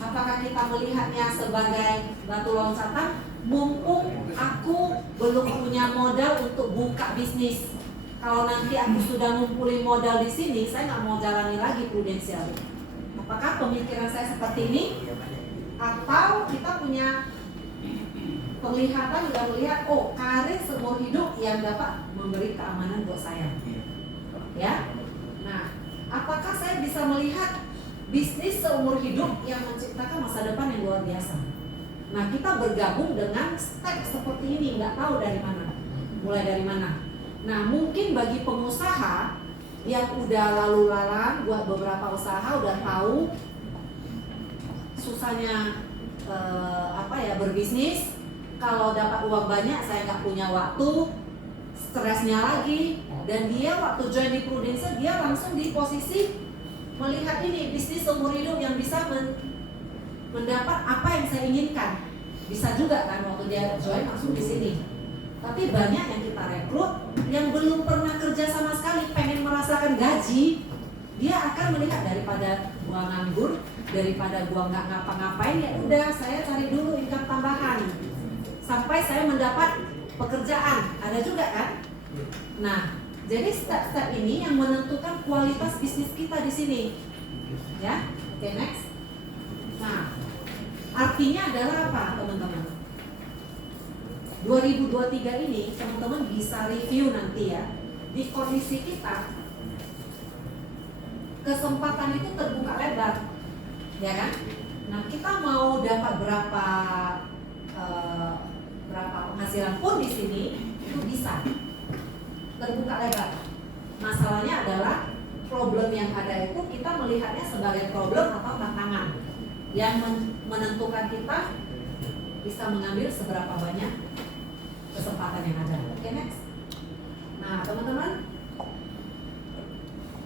Apakah kita melihatnya sebagai batu loncatan? Mumpung aku belum punya modal untuk buka bisnis. Kalau nanti aku sudah ngumpulin modal di sini, saya nggak mau jalani lagi prudensial. Apakah pemikiran saya seperti ini? Atau kita punya penglihatan juga melihat, oh karir seumur hidup yang dapat memberi keamanan buat saya, ya. Nah, apakah saya bisa melihat bisnis seumur hidup yang menciptakan masa depan yang luar biasa? Nah, kita bergabung dengan step seperti ini, nggak tahu dari mana, mulai dari mana. Nah, mungkin bagi pengusaha yang udah lalu lalang buat beberapa usaha, udah tahu susahnya berbisnis. Kalau dapat uang banyak, saya nggak punya waktu, stresnya lagi, dan dia waktu join di Prudential, dia langsung di posisi melihat ini bisnis seumur hidup yang bisa mendapat apa yang saya inginkan. Bisa juga kan waktu dia join langsung di sini. Tapi banyak yang kita rekrut yang belum pernah kerja sama sekali, pengen merasakan gaji dia akan melihat daripada gua nganggur, daripada gua nggak ngapa-ngapain, ya udah saya cari dulu income tambahan sampai saya mendapat pekerjaan. Ada juga kan? Nah, jadi step-step ini yang menentukan kualitas bisnis kita di sini. Ya, oke, next. Nah, artinya adalah apa, teman-teman? 2023 ini teman-teman bisa review nanti ya. Di kondisi kita, kesempatan itu terbuka lebar, ya kan? Nah, kita mau dapat berapa penghasilan pun di sini itu bisa terbuka lebar. Masalahnya adalah problem yang ada itu kita melihatnya sebagai problem atau tantangan yang menentukan kita bisa mengambil seberapa banyak kesempatan yang ada. Oke, next. Nah, teman-teman,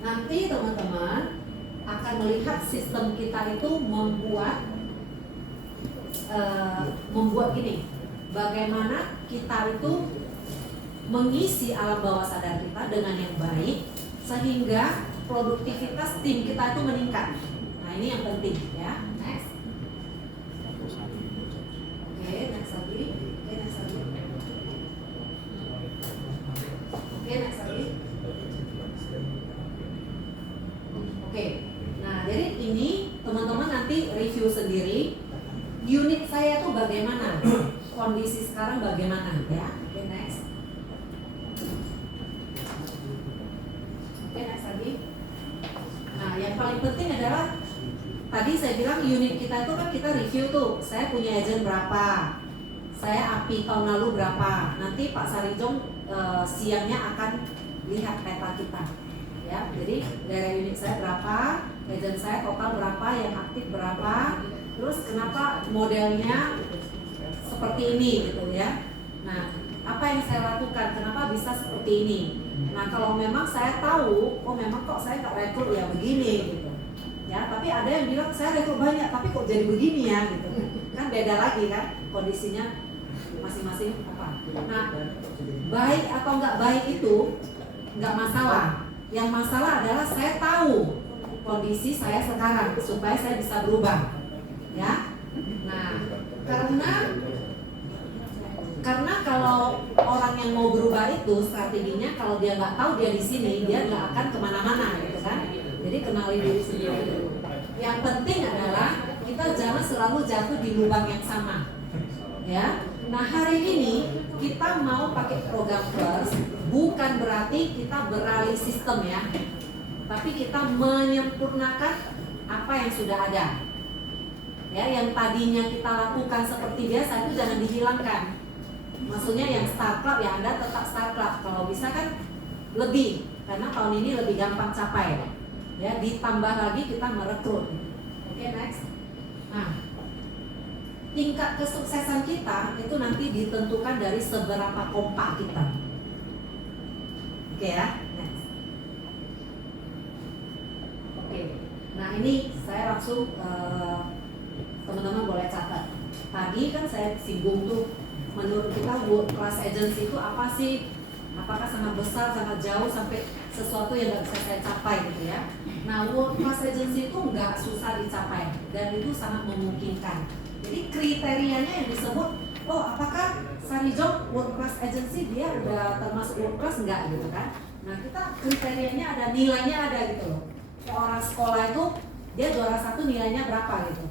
nanti teman-teman akan melihat sistem kita itu membuat gini, bagaimana kita itu mengisi alam bawah sadar kita dengan yang baik sehingga produktivitas tim kita itu meningkat. Nah, ini yang penting ya. Next. Oke, next lagi. Oke, nah jadi ini teman-teman nanti review sendiri unit saya tuh bagaimana, kondisi sekarang bagaimana ya. Oke, next. Oke, next lagi. Nah, yang paling penting adalah tadi saya bilang unit kita itu kan kita review tuh, saya punya agent berapa, saya API tahun lalu berapa. Nanti Pak Sarijong siangnya akan lihat peta kita ya. Jadi dari unit saya berapa, agent saya total berapa, yang aktif berapa, terus kenapa modelnya seperti ini gitu ya. Nah, apa yang saya lakukan, kenapa bisa seperti ini. Nah, kalau memang saya tahu, oh memang kok saya nggak rekrut ya begini gitu ya. Tapi ada yang bilang saya rekrut banyak tapi kok jadi begini ya gitu kan, beda lagi kan kondisinya masing-masing apa. Nah, baik atau nggak baik itu nggak masalah. Yang masalah adalah saya tahu kondisi saya sekarang supaya saya bisa berubah, ya. Nah, karena kalau orang yang mau berubah itu strateginya kalau dia nggak tahu dia di sini, dia nggak akan kemana-mana, gitu kan. Jadi kenali diri sendiri dulu. Yang penting adalah kita jangan selalu jatuh di lubang yang sama, ya. Nah, hari ini kita mau pakai program first, bukan berarti kita beralih sistem ya, tapi kita menyempurnakan apa yang sudah ada. Ya, yang tadinya kita lakukan seperti biasa itu jangan dihilangkan. Maksudnya yang Star Club ya Anda tetap Star Club, kalau bisa kan lebih, karena tahun ini lebih gampang capai. Ya, ditambah lagi kita merekrut. Oke, next. Nah, tingkat kesuksesan kita itu nanti ditentukan dari seberapa kompak kita. Oke ya, next. Oke, nah ini saya langsung teman-teman boleh catat. Tadi kan saya singgung tuh, menurut kita world class agency itu apa sih? Apakah sangat besar, sangat jauh sampai sesuatu yang nggak bisa saya capai gitu ya? Nah, world class agency itu nggak susah dicapai dan itu sangat memungkinkan. Jadi kriterianya yang disebut, oh apakah Sarijong world class agency dia udah termasuk world class enggak gitu kan? Nah, kita kriterianya ada, nilainya ada gitu loh. Kayak orang sekolah itu dia juara 1 nilainya berapa gitu,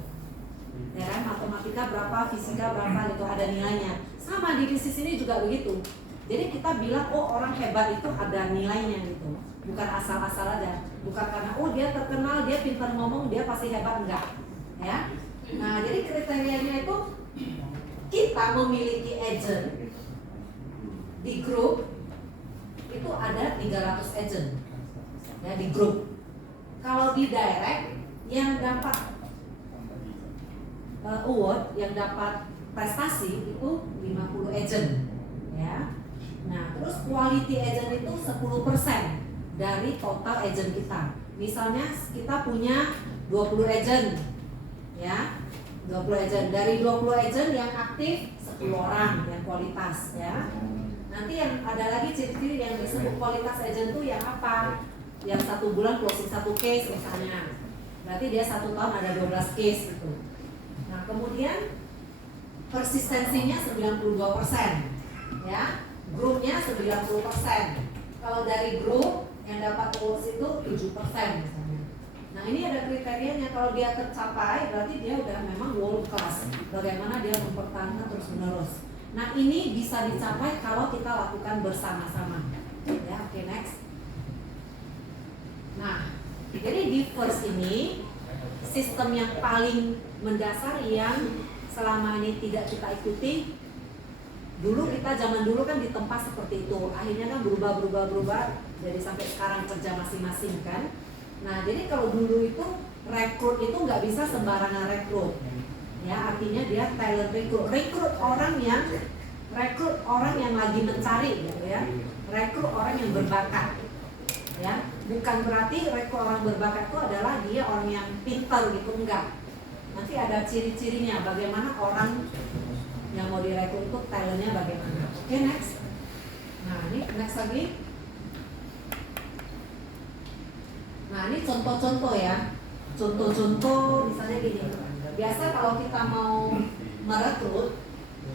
ya kan? Matematika berapa, fisika berapa gitu, ada nilainya. Sama di bisnis ini juga begitu. Jadi kita bilang oh orang hebat itu ada nilainya gitu, bukan asal-asal aja, bukan karena oh dia terkenal, dia pintar ngomong, dia pasti hebat, enggak ya. Nah, jadi kriterianya itu kita memiliki agent di grup itu ada 300 agent ya di grup. Kalau di direct yang dapat award, yang dapat prestasi itu 50 agent ya. Nah, terus quality agent itu 10% dari total agent kita. Misalnya kita punya 20 agent ya, 20 agent. Dari 20 agent yang aktif 10 orang yang kualitas ya. Nanti yang ada lagi ciri-ciri yang disebut kualitas agent itu yang apa? yang 1 bulan closing 1 case misalnya, berarti dia 1 tahun ada 12 case gitu. Nah kemudian persistensinya 92%, ya, grupnya 90%. Kalau dari grup yang dapat awards itu 7% misalnya. Nah ini ada kriterianya, kalau dia tercapai berarti dia udah memang world class. Bagaimana dia mempertahankan terus menerus. Nah ini bisa dicapai kalau kita lakukan bersama-sama. Ya, oke, next. Nah, jadi di first ini sistem yang paling mendasar yang selama ini tidak kita ikuti. Dulu kita zaman dulu kan ditempa seperti itu, akhirnya kan berubah, jadi sampai sekarang kerja masing-masing kan. Nah jadi kalau dulu itu rekrut itu nggak bisa sembarangan rekrut, ya artinya dia talent rekrut orang yang lagi mencari gitu ya, rekrut orang yang berbakat, ya bukan berarti rekrut orang berbakat itu adalah dia orang yang pintar gitu, enggak. Nanti ada ciri-cirinya bagaimana orang yang mau direkrut itu talentnya bagaimana. Oke, next. Nah ini next lagi. Nah ini contoh-contoh ya. Contoh-contoh misalnya gini. Biasa kalau kita mau merekrut,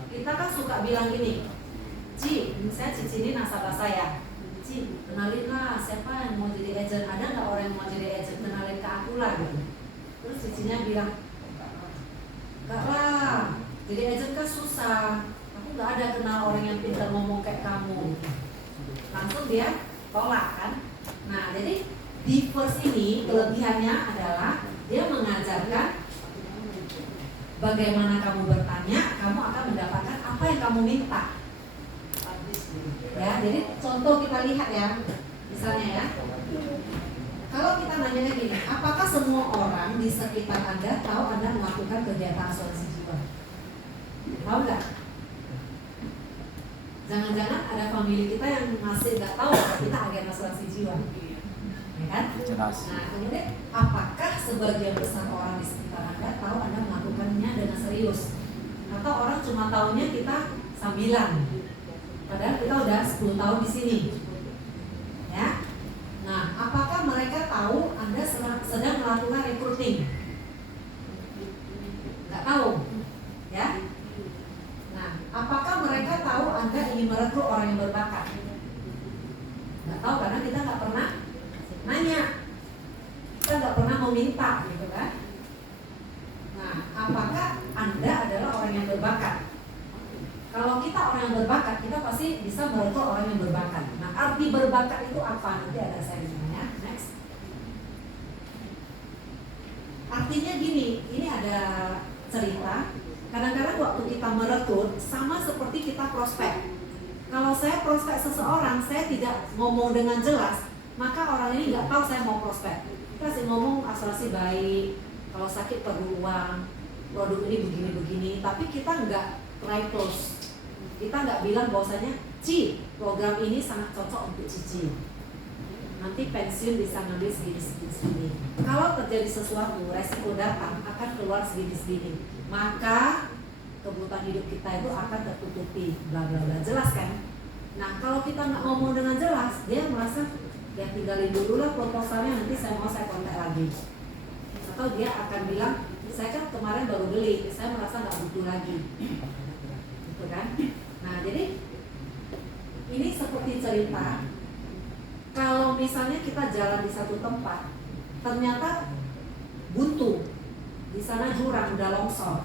kita kan suka bilang gini, Ci, misalnya Cici ini nasabah saya, Ci, kenalin lah siapa yang mau jadi agent, ada nggak orang yang mau jadi agent, kenalin ke aku lah gitu. Terus Cicinya bilang, enggak lah, jadi agent kan susah, aku nggak ada kenal orang yang pintar ngomong kayak kamu. Langsung dia tolak kan. Nah jadi di first ini kelebihannya adalah dia mengajarkan bagaimana kamu bertanya, kamu akan mendapatkan apa yang kamu minta. Ya, jadi contoh kita lihat ya, misalnya ya, kalau kita nanya gini, apakah semua orang di sekitar Anda tahu Anda melakukan kegiatan asuransi jiwa? Tahu nggak? Jangan-jangan ada famili kita yang masih nggak tahu kalau kita agen asuransi jiwa, ya kan? Jelas. Nah, kemudian apakah sebagian besar orang di sekitar Anda tahu Anda melakukannya dengan serius? Atau orang cuma tahunya kita sambilan? Padahal kita udah 10 tahun di sini, ya. Nah, apakah mereka tahu Anda sedang melakukan recruiting? Nggak tahu, ya. Nah, apakah mereka tahu Anda ingin merekrut orang yang berbakat? Nggak tahu karena kita nggak pernah nanya, kita nggak pernah meminta, gitu kan? Nah, apakah Anda adalah orang yang berbakat? Kalau kita orang yang berbakat, kita pasti bisa merekrut orang yang berbakat. Nah, arti berbakat itu apa? Nanti ada saya ya. Next. Artinya gini, ini ada cerita. Kadang-kadang waktu kita merekrut sama seperti kita prospek. Kalau saya prospek seseorang, saya tidak ngomong dengan jelas, maka orang ini nggak tahu saya mau prospek. Kita sih ngomong asuransi baik, kalau sakit perlu uang, produk ini begini-begini, tapi kita nggak try close. Kita nggak bilang bahwasanya, Ci, program ini sangat cocok untuk Cici. Nanti pensiun bisa ngambil segini. Kalau terjadi sesuatu, resiko datang akan keluar segini. Maka kebutuhan hidup kita itu akan tertutupi, bla bla bla. Jelas kan? Nah, kalau kita nggak ngomong dengan jelas, dia merasa ya tinggalin dulu lah proposalnya, nanti saya kontak lagi. Atau dia akan bilang, saya kan kemarin baru beli, saya merasa nggak butuh lagi. Gitu kan? Nah, jadi ini seperti cerita. Kalau misalnya kita jalan di satu tempat, ternyata buntu, di sana jurang udah longsor.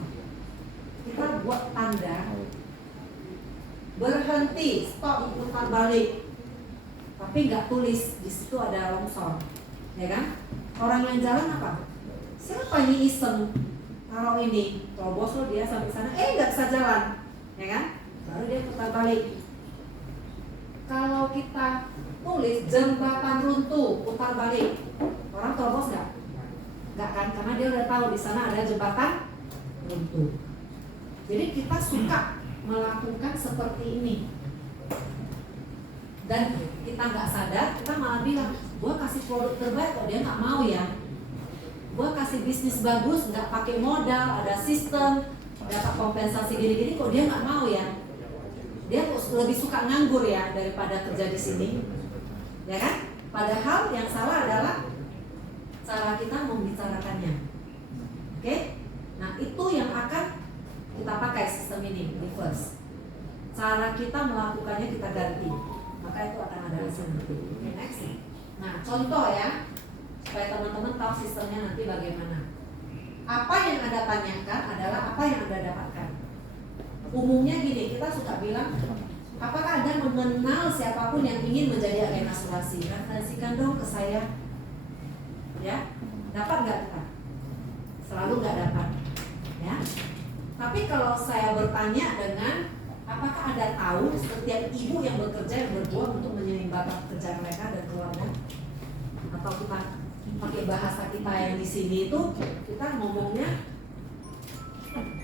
Kita buat tanda berhenti, stop, putar balik. Tapi nggak tulis di situ ada longsor, ya kan? Orang yang jalan apa? Siapa ini iseng? Taruh ini, terobos lo dia sampai sana, nggak bisa jalan, ya kan? Baru dia putar balik. Kalau kita tulis jembatan runtuh, putar balik, orang terobos nggak? Nggak kan? Karena dia udah tahu di sana ada jembatan runtuh. Jadi kita suka melakukan seperti ini. Dan kita nggak sadar, kita malah bilang, gua kasih produk terbaik kok dia nggak mau ya. Gua kasih bisnis bagus, nggak pakai modal, ada sistem, dapat kompensasi gini-gini kok dia nggak mau ya. Dia lebih suka nganggur ya daripada kerja di sini, ya kan? Padahal yang salah adalah cara kita membicarakannya. Oke? Nah, itu yang akan kita pakai sistem ini, reverse. Cara kita melakukannya kita ganti. Maka itu akan ada hasil nanti. Oke, next. Nah, contoh ya, supaya teman-teman tahu sistemnya nanti bagaimana. Apa yang Anda tanyakan adalah apa yang Anda dapatkan. Umumnya gini, kita suka bilang, apakah Anda mengenal siapapun yang ingin menjadi agen asuransi? Referensikan dong ke saya. Ya, dapat nggak kita? Selalu nggak dapat. Ya. Tapi kalau saya bertanya dengan, apakah Anda tahu setiap ibu yang bekerja yang berjuang untuk menyeimbangkan pekerjaan mereka dan keluarga? Atau kita pakai bahasa kita yang di sini itu, kita ngomongnya,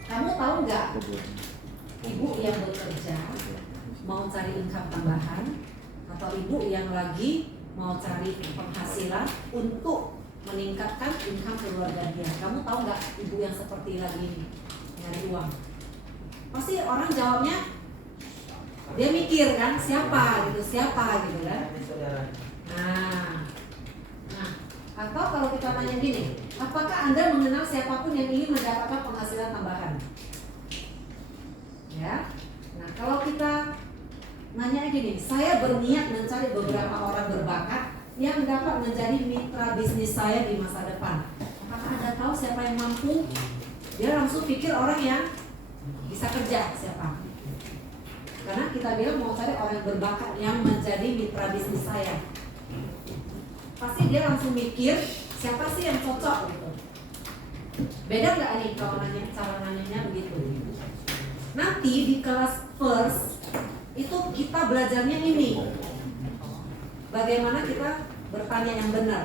kamu tahu nggak ibu yang bekerja mau cari income tambahan, atau ibu yang lagi mau cari penghasilan untuk meningkatkan income keluarga dia? Kamu tahu nggak ibu yang seperti lagi ini nyari uang? Pasti orang jawabnya, dia mikir kan, siapa gitu kan. Nah, atau kalau kita tanya gini, apakah Anda mengenal siapapun yang ingin mendapatkan penghasilan tambahan? Ya, nah kalau kita nanya gini, saya berniat mencari beberapa orang berbakat yang dapat menjadi mitra bisnis saya di masa depan. Apakah Anda tahu siapa yang mampu? Dia langsung pikir orang yang bisa kerja, siapa? Karena kita bilang mau cari orang yang berbakat yang menjadi mitra bisnis saya. Pasti dia langsung mikir siapa sih yang cocok gitu. Beda nggak nih kalau nanya, cara nanyanya begitu? Nanti di kelas first itu kita belajarnya ini, bagaimana kita bertanya yang benar.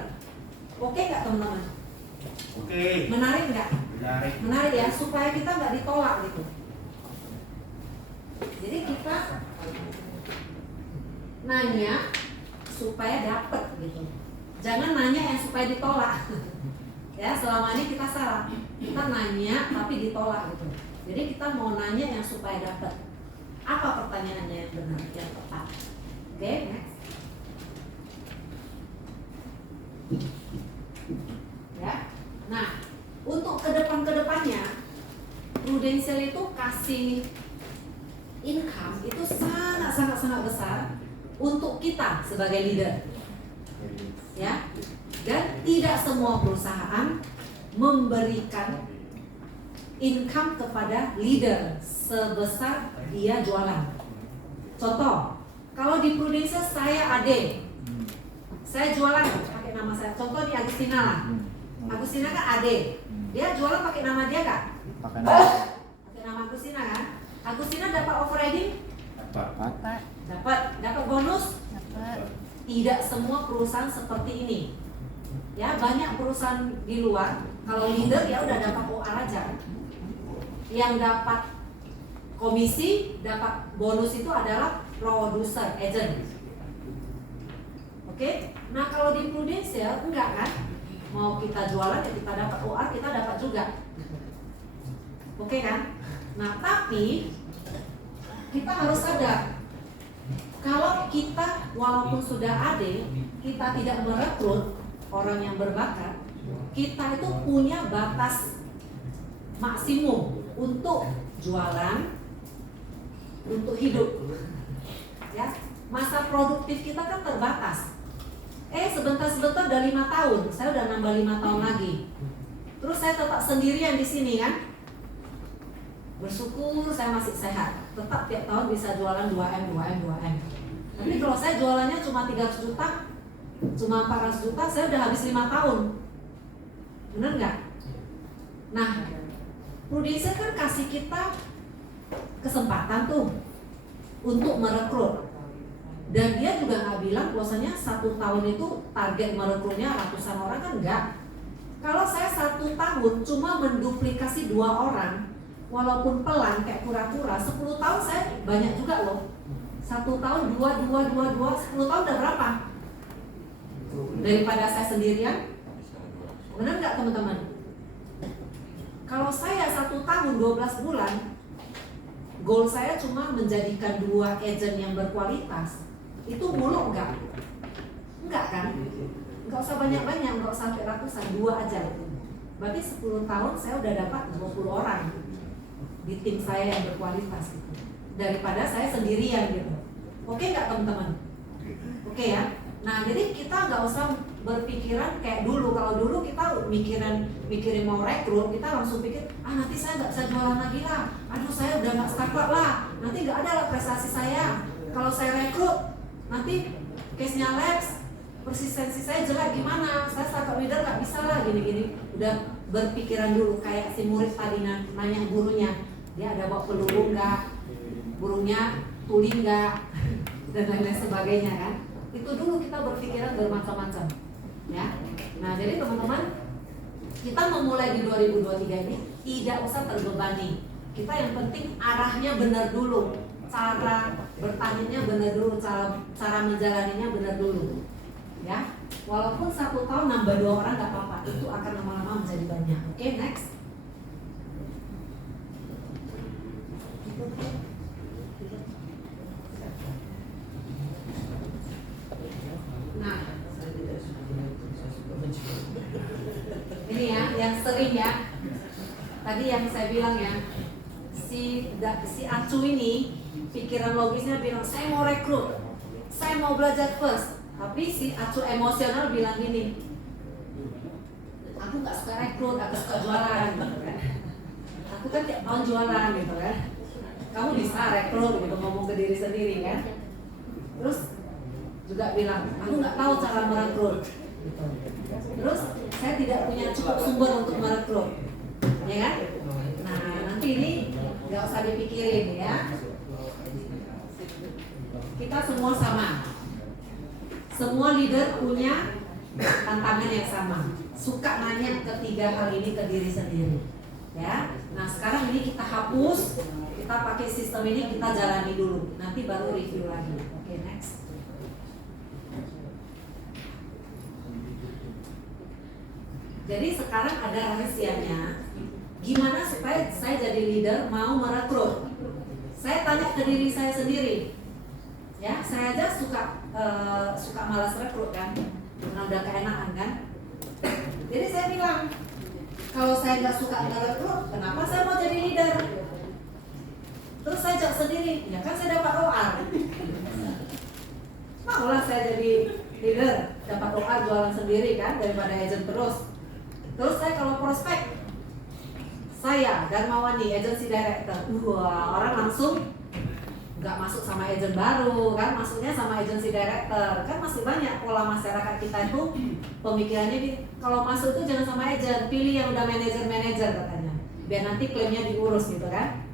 Oke nggak teman-teman? Oke. Menarik nggak? Menarik. Menarik ya, supaya kita nggak ditolak gitu. Jadi kita nanya supaya dapet gitu. Jangan nanya yang supaya ditolak. Ya, selama ini kita salah. Kita nanya tapi ditolak gitu. Jadi kita mau nanya yang supaya dapet. Apa pertanyaannya yang benar, yang tepat? Oke, next. Ya. Nah, untuk kedepannya, Prudential itu kasih income itu sangat besar untuk kita sebagai leader. Ya. Dan tidak semua perusahaan memberikan income kepada leader sebesar dia jualan. Contoh, kalau di Prudential saya Ade, saya jualan pakai nama saya. Contoh di Agustina lah. Agustina kan Ade, dia jualan pakai nama dia kan? Pakai Pakai nama Agustina kan? Agustina dapat overriding? Dapat bonus? Tidak semua perusahaan seperti ini. Ya, banyak perusahaan di luar kalau leader ya udah dapat OR aja. Yang dapat komisi, dapat bonus itu adalah producer, agent. Oke? Nah, kalau di Prudential enggak kan? Mau kita jualan ya kita dapat OR, kita dapat juga. Oke kan? Nah, tapi kita harus sadar kalau kita walaupun sudah ada, kita tidak merekrut orang yang berbakat, kita itu punya batas maksimum untuk jualan, untuk hidup. Ya, masa produktif kita kan terbatas. Sebentar udah 5 tahun, saya udah nambah 5 tahun lagi. Terus saya tetap sendirian di sini kan. Bersyukur saya masih sehat. Tetap tiap tahun bisa jualan 2M. Tapi kalau saya jualannya cuma 300 juta, cuma 400 juta, saya udah habis 5 tahun. Bener nggak? Nah, Prudential kan kasih kita kesempatan tuh untuk merekrut. Dan dia juga nggak bilang bahwasanya 1 tahun itu target merekrutnya ratusan orang, kan enggak. Kalau saya 1 tahun cuma menduplikasi 2 orang, walaupun pelan kayak pura-pura, 10 tahun saya banyak juga loh. 1 tahun 2, 10 tahun udah berapa? Daripada saya sendirian. Benar nggak teman-teman? Kalau saya 1 tahun 12 bulan, goal saya cuma menjadikan 2 agent yang berkualitas. Itu muluk nggak? Enggak kan? Nggak usah banyak-banyak, nggak usah sampai ratusan, 2 aja. Berarti 10 tahun saya udah dapat 20 orang di tim saya yang berkualitas gitu. Daripada saya sendirian gitu. Oke nggak teman-teman? Oke ya. Nah jadi kita nggak usah berpikiran kayak dulu. Kalau dulu kita mikirin mau rekrut, kita langsung pikir nanti saya nggak bisa jualan lagi lah. Aduh saya udah nggak startup lah. Nanti nggak ada lah prestasi saya. Kalau saya rekrut nanti case-nya lapse, persistensi saya jelek gimana? Saya startup leader nggak bisa lah gini-gini. Udah berpikiran dulu kayak si murid tadi nanya gurunya, dia ada bawa peluru nggak? Burungnya tuli nggak? Dan lain-lain sebagainya kan? Itu dulu kita berpikiran bermacam-macam, ya. Nah jadi teman-teman, kita memulai di 2023 ini tidak usah terbebani. Kita yang penting arahnya benar dulu, cara bertanya benar dulu, cara menjalaninya benar dulu, ya. Walaupun 1 tahun nambah 2 orang nggak apa-apa, itu akan lama-lama menjadi banyak. Oke, next. Nah, ini ya, yang sering ya. Tadi yang saya bilang ya, si Acu ini pikiran logisnya bilang saya mau rekrut, saya mau belajar first. Tapi si Acu emosional bilang gini, aku nggak suka rekrut, aku suka jualan, gitu kan. Aku kan tiap tahun jualan gitu kan. Kamu bisa rekrut gitu, ngomong ke diri sendiri kan. Terus juga bilang, aku nggak tahu cara merekrut. Gitu. Terus saya tidak punya cukup sumber untuk merekrut, ya kan? Nah nanti ini nggak usah dipikirin ya. Kita semua sama. Semua leader punya tantangan yang sama. Suka nanya ketiga hal ini ke diri sendiri, ya. Nah sekarang ini kita hapus, kita pakai sistem ini, kita jalani dulu. Nanti baru review lagi. Oke, next. Jadi sekarang ada rahasianya. Gimana supaya saya jadi leader mau merekrut? Saya tanya ke diri saya sendiri. Ya, saya aja suka malas rekrut kan, karena udah keenakan kan. Jadi saya bilang, kalau saya nggak suka ngerekrut, kenapa saya mau jadi leader? Terus saya jawab sendiri, ya kan saya dapat OR. Maulah saya jadi leader, dapat OR jualan sendiri kan, daripada agent terus. Terus saya kalau prospek, saya Darmawani, agency director, wah orang langsung nggak masuk sama agent baru kan, masuknya sama agency director. Kan masih banyak pola masyarakat kita itu pemikirannya kalau masuk itu jangan sama agent, pilih yang udah manajer katanya, biar nanti klaimnya diurus gitu kan.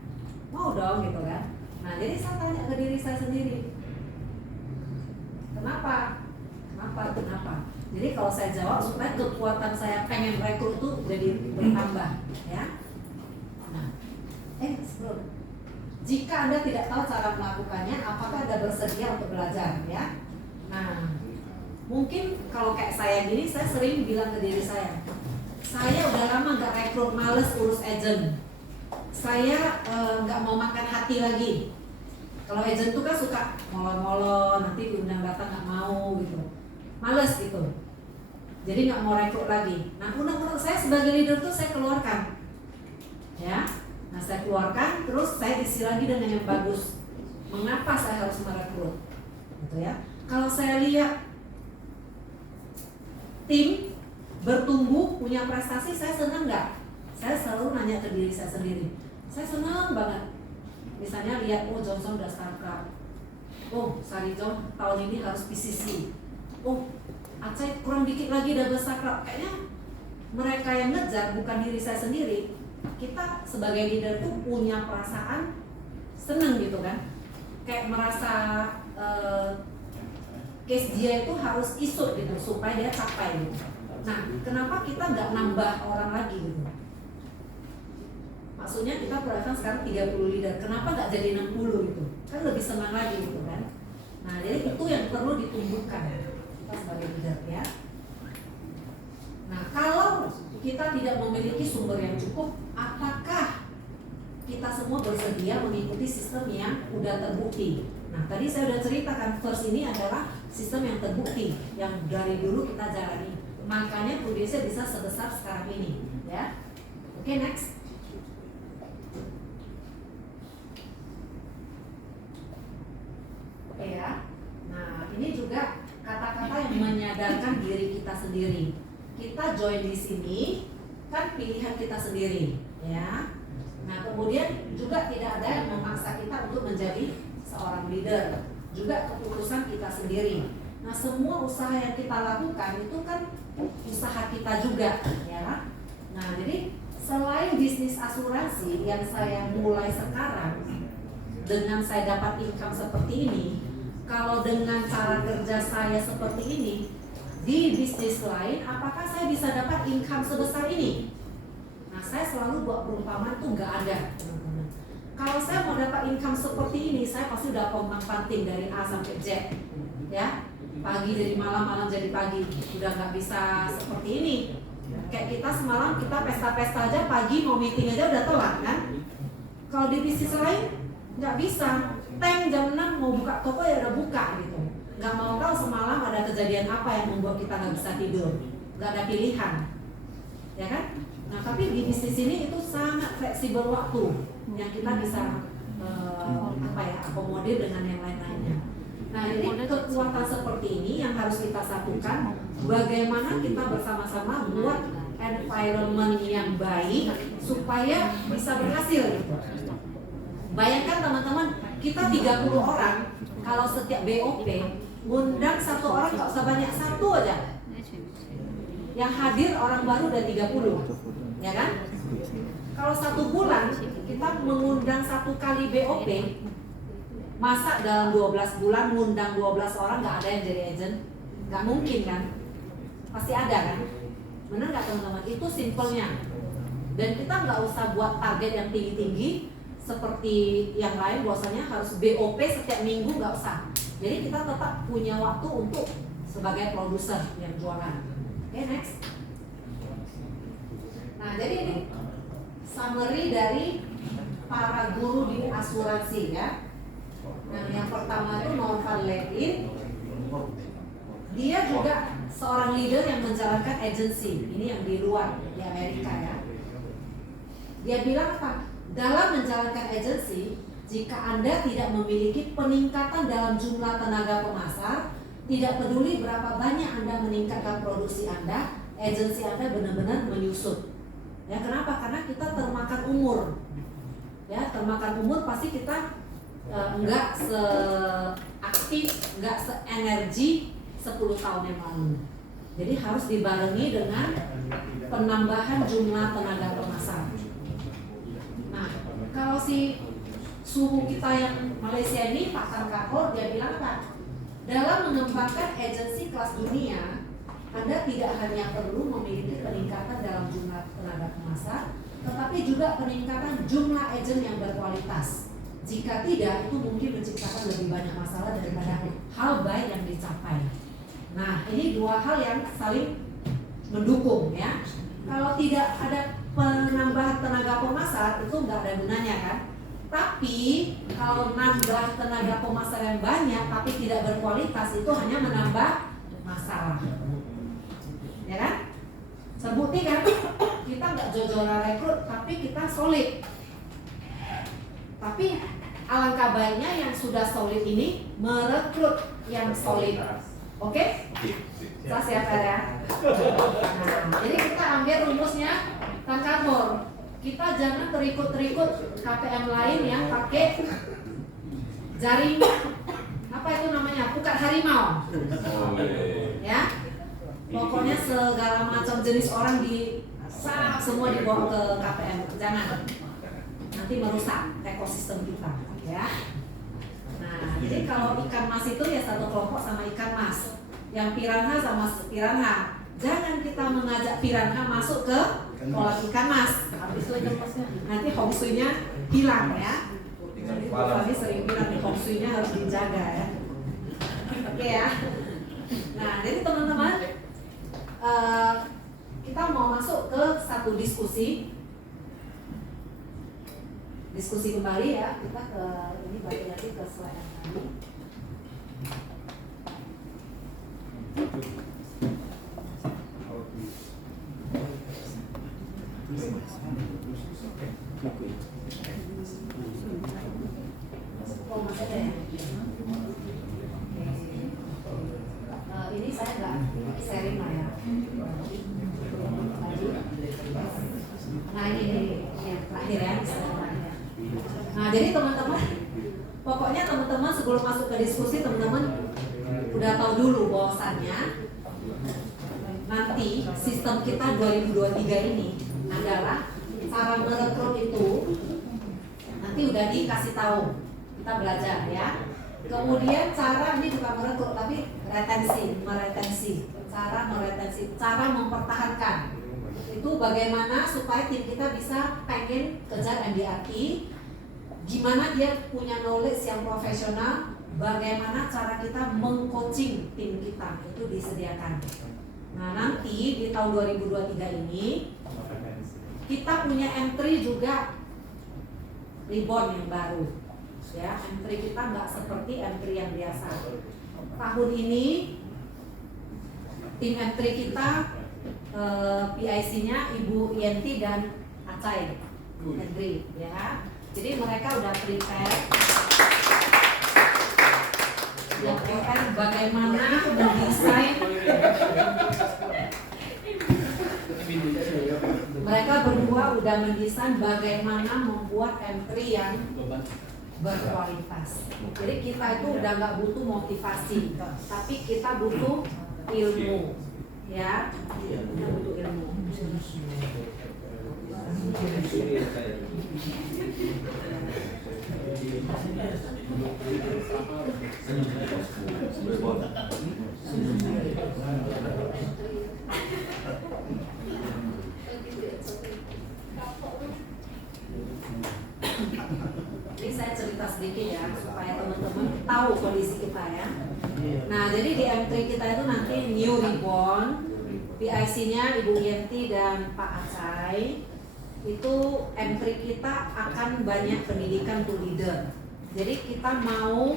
Mau dong gitu kan. Nah jadi saya tanya ke diri saya sendiri, kenapa? Jadi kalau saya jawab supaya kekuatan saya pengen rekrut tuh jadi bertambah, ya. Nah, sebelum, jika Anda tidak tahu cara melakukannya, apakah Anda bersedia untuk belajar, ya? Nah, mungkin kalau kayak saya gini, saya sering bilang ke diri saya udah lama nggak rekrut, males urus agent. Saya nggak mau makan hati lagi. Kalau agent tuh kan suka molon-molon, nanti diundang datang nggak mau gitu, males gitu. Jadi nggak mau rekrut lagi. Nah, undang-undang saya sebagai leader tuh saya keluarkan, ya. Nah, saya keluarkan, terus saya isi lagi dengan yang bagus. Mengapa saya harus merekrut, gitu ya? Kalau saya lihat tim bertumbuh, punya prestasi, saya senang nggak? Saya selalu nanya ke diri saya sendiri. Saya senang banget. Misalnya lihat, Johnson udah startup. Sarijong tahun ini harus PCC. Aceh kurang dikit lagi udah startup. Kayaknya mereka yang ngejar, bukan diri saya sendiri. Kita sebagai leader tuh punya perasaan seneng gitu kan, kayak merasa case dia itu harus isut gitu supaya dia capai gitu. Nah, kenapa kita nggak nambah orang lagi gitu? Maksudnya kita proyekan sekarang 30 leader, kenapa nggak jadi 60 gitu? Kan lebih senang lagi gitu kan. Nah, jadi itu yang perlu ditumbuhkan kita sebagai leader, ya. Nah, kalau kita tidak memiliki sumber yang cukup, apakah kita semua bersedia mengikuti sistem yang udah terbukti? Nah, tadi saya udah ceritakan, first ini adalah sistem yang terbukti, yang dari dulu kita jalani. Makanya Prudensia bisa sebesar sekarang ini, ya. Oke, next. Oke ya. Nah, ini juga kata-kata yang menyadarkan diri kita sendiri. Kita join di sini kan pilihan kita sendiri, ya. Nah, kemudian juga tidak ada yang memaksa kita untuk menjadi seorang leader. Juga keputusan kita sendiri. Nah, semua usaha yang kita lakukan itu kan usaha kita juga, ya. Nah, jadi selain bisnis asuransi yang saya mulai sekarang dengan saya dapat income seperti ini, kalau dengan cara kerja saya seperti ini di bisnis lain, apakah saya bisa dapat income sebesar ini? Nah, saya selalu buat perumpamaan tuh nggak ada, teman-teman. Kalau saya mau dapat income seperti ini, saya pasti udah pompang-panting dari A sampai Z, ya. Pagi jadi malam, malam jadi pagi, udah nggak bisa seperti ini. Kayak kita semalam kita pesta-pesta aja, pagi mau meeting aja udah telat kan? Kalau di bisnis lain nggak bisa. Tank jam 6 mau buka toko ya udah buka gitu. Nggak mau tahu semalam ada kejadian apa yang membuat kita nggak bisa tidur. Nggak ada pilihan, ya kan? Nah, tapi di bisnis ini itu sangat fleksibel waktu yang kita bisa akomodir dengan yang lain-lainnya. Nah, jadi kekuatan seperti ini yang harus kita satukan. Bagaimana kita bersama-sama buat environment yang baik supaya bisa berhasil gitu. Bayangkan teman-teman, kita 30 orang, kalau setiap BOP undang satu orang nggak usah banyak, satu aja. Yang hadir orang baru udah 30, ya kan? Kalau 1 bulan kita mengundang 1 kali BOP, masa dalam 12 bulan mengundang 12 orang nggak ada yang jadi agent? Nggak mungkin kan? Pasti ada kan? Benar nggak teman-teman? Itu simpelnya. Dan kita nggak usah buat target yang tinggi-tinggi seperti yang lain, bahwasanya harus BOP setiap minggu, nggak usah. Jadi kita tetap punya waktu untuk sebagai produser yang jualan. Oke, next. Nah, jadi ini summary dari para guru di asuransi, ya. Nah, yang pertama itu Norman Levin. Dia juga seorang leader yang menjalankan agency. Ini yang di luar, di Amerika, ya. Dia bilang apa? Dalam menjalankan agency, jika Anda tidak memiliki peningkatan dalam jumlah tenaga pemasar, tidak peduli berapa banyak Anda meningkatkan produksi Anda, agensi Anda benar-benar menyusut. Ya, kenapa? Karena kita termakan umur. Ya, termakan umur pasti kita enggak seaktif, enggak seenergi 10 tahun yang lalu. Jadi harus dibarengi dengan penambahan jumlah tenaga pemasar. Nah, kalau si suhu kita yang Malaysia ini, Pak Tan Kakor, dia bilang apa? Dalam mengembangkan agensi kelas dunia, Anda tidak hanya perlu memiliki peningkatan dalam jumlah tenaga pemasar, tetapi juga peningkatan jumlah agen yang berkualitas. Jika tidak, itu mungkin menciptakan lebih banyak masalah daripada hal baik yang dicapai. Nah, ini 2 hal yang saling mendukung, ya. Kalau tidak ada penambahan tenaga pemasar, itu nggak ada gunanya kan. Tapi kalau nambah tenaga pemasar yang banyak tapi tidak berkualitas, itu hanya menambah masalah, ya kan? Terbukti kan? Kita nggak jor-joran rekrut, tapi kita solid. Tapi alangkah baiknya yang sudah solid ini merekrut yang solid. Oke? Jelas ya, Pak ya? Nah, jadi kita ambil rumusnya Tan Kakor. Kita jangan terikut-terikut KPM lain yang pakai jaring, apa itu namanya, pukat harimau, ya. Pokoknya segala macam jenis orang semua dibawa ke KPM. Jangan, nanti merusak ekosistem kita, ya. Nah, jadi kalau ikan mas itu ya satu kelompok sama ikan mas, yang piranha sama piranha. Jangan kita mengajak piranha masuk ke kolam ikan mas. Habis itu nanti hong shui-nya hilang, ya. Jadi kami sering bilang nih, hong shui-nya harus dijaga, ya. Oke, ya. Nah, jadi teman-teman, kita mau masuk ke satu diskusi kembali, ya. Kita ke ini, balik lagi ke slide yang tadi. masih ada ya? Ini saya nggak sharing lah ya. Nah ini yang terakhir ya. Nah jadi teman-teman, pokoknya teman-teman sebelum masuk ke diskusi teman-teman udah tahu dulu bahwasannya nanti sistem kita 2023 ini adalah cara merekrut itu nanti udah dikasih tahu, kita belajar ya. Kemudian cara ini bukan merekrut tapi meretensi, cara mempertahankan. Itu bagaimana supaya tim kita bisa pengen kejar MDRT, gimana dia punya knowledge yang profesional, bagaimana cara kita mengcoaching tim kita itu disediakan. Nah nanti di tahun 2023 ini kita punya entry juga ribbon yang baru ya, entry kita nggak seperti entry yang biasa. Tahun ini tim entry kita PIC-nya Ibu Yenti dan Acai entry ya. Jadi mereka udah prepare bagaimana mendesain. Mereka berdua udah mendesain bagaimana membuat entry yang berkualitas. Jadi kita itu udah nggak butuh motivasi, tapi kita butuh ilmu, ya. Kita butuh ilmu. Ini saya cerita sedikit ya supaya teman-teman tahu kondisi kita ya. Nah jadi di M3 kita itu nanti new ribbon, PIC-nya Ibu Yenti dan Pak Acai. Itu M3 kita akan banyak pendidikan to leader. Jadi kita mau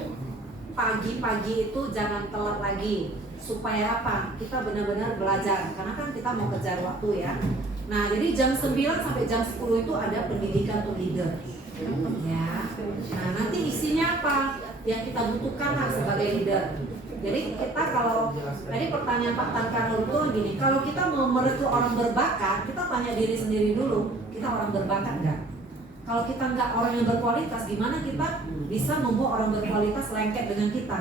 pagi-pagi itu jangan telat lagi. Supaya apa? Kita benar-benar belajar. Karena kan kita mau kejar waktu ya. Nah jadi jam 9 sampai jam 10 itu ada pendidikan to leader ya. Nah nanti isinya apa yang kita butuhkan lah sebagai leader. Jadi kita kalau tadi pertanyaan Pak Tan Karno itu gini, kalau kita mau merekrut orang berbakat, kita tanya diri sendiri dulu, kita orang berbakat nggak? Kalau kita nggak orang yang berkualitas, gimana kita bisa membuat orang berkualitas lengket dengan kita?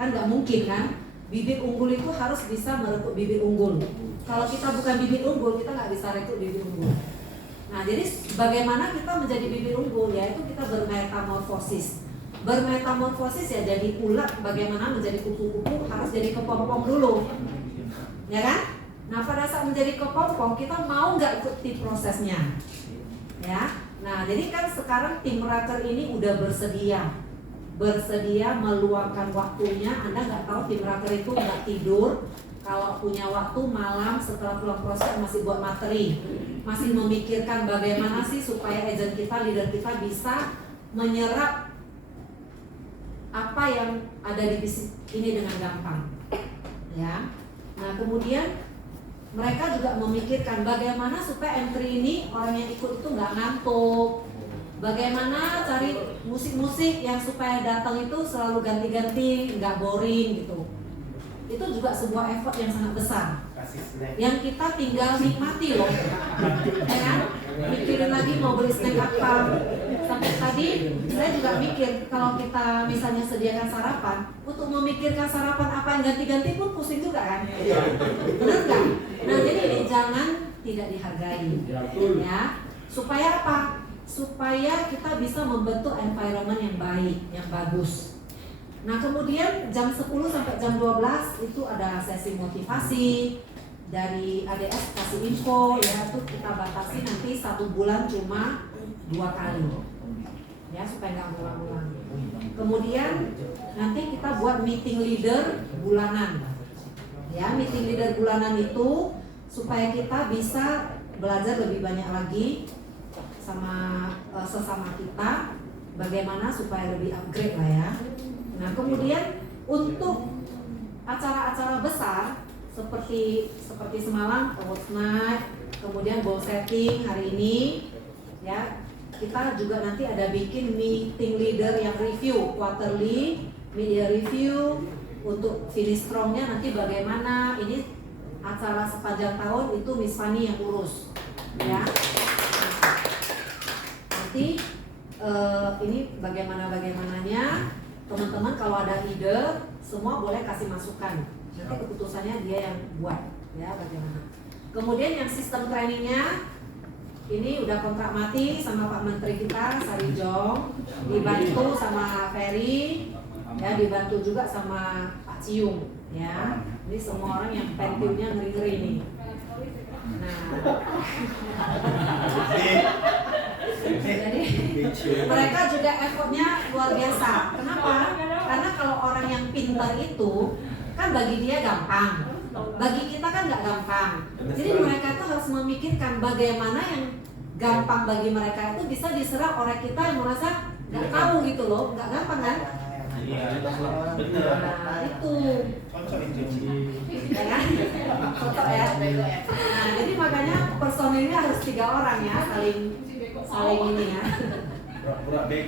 Kan nggak mungkin kan? Bibit unggul itu harus bisa merekrut bibit unggul. Kalau kita bukan bibit unggul, kita nggak bisa rekrut bibit unggul. Nah, jadi bagaimana kita menjadi bibit unggul? Yaitu kita bermetamorfosis. Bermetamorfosis ya jadi ulat, bagaimana menjadi kupu-kupu harus jadi kepompong dulu. Ya kan? Nah, pada saat menjadi kepompong, kita mau nggak ikuti prosesnya? Ya. Nah, jadi kan sekarang tim raker ini udah bersedia meluangkan waktunya. Anda nggak tahu tim raker itu nggak tidur. Kalau punya waktu malam setelah pulang proses masih buat materi, masih memikirkan bagaimana sih supaya agent kita, leader kita bisa menyerap apa yang ada di bisnis ini dengan gampang, ya. Nah kemudian mereka juga memikirkan bagaimana supaya entry ini orang yang ikut itu nggak ngantuk, bagaimana cari musik-musik yang supaya datang itu selalu ganti-ganti, nggak boring gitu. Itu juga sebuah effort yang sangat besar yang kita tinggal nikmati loh, ya kan? Mikirin lagi mau beli snack apa. Sampai tadi saya juga mikir kalau kita misalnya sediakan sarapan, untuk memikirkan sarapan apa yang ganti-ganti pun pusing juga kan, benar nggak? Nah jadi ini jangan tidak dihargai, ya. Supaya apa? Supaya kita bisa membentuk environment yang baik, yang bagus. Nah kemudian jam 10 sampai jam 12 itu ada sesi motivasi dari ADS kasih info ya, itu kita batasi nanti 1 bulan cuma 2 kali ya supaya nggak ngulang-ngulang. Kemudian nanti kita buat meeting leader bulanan ya, meeting leader bulanan itu supaya kita bisa belajar lebih banyak lagi sama sesama kita bagaimana supaya lebih upgrade lah ya. Nah kemudian untuk acara-acara besar seperti semalam awards night, kemudian goal setting hari ini ya, kita juga nanti ada bikin meeting leader yang review quarterly, media review untuk finish strongnya nanti bagaimana. Ini acara sepanjang tahun itu Miss Fanny yang urus, ya. Nanti ini bagaimananya teman-teman kalau ada ide semua boleh kasih masukan. Nanti keputusannya dia yang buat, ya bagaimana. Kemudian yang sistem trainingnya ini udah kontrak mati sama Pak Menteri kita Sarijong, dibantu sama Ferry, ya dibantu juga sama Pak Cium, ya. Ini semua orang yang pentilnya ngeri-ngeri nih. Nah, jadi mereka juga effortnya luar biasa. Kenapa? Karena kalau orang yang pintar itu kan bagi dia gampang, bagi kita kan nggak gampang. Jadi mereka tuh harus memikirkan bagaimana yang gampang bagi mereka itu bisa diserap oleh kita yang merasa nggak tahu gitu loh, nggak gampang kan? Iya, bener. Nah itu, ya kan? Contoh ya. Nah jadi makanya personilnya harus 3 orang ya, saling ini ya.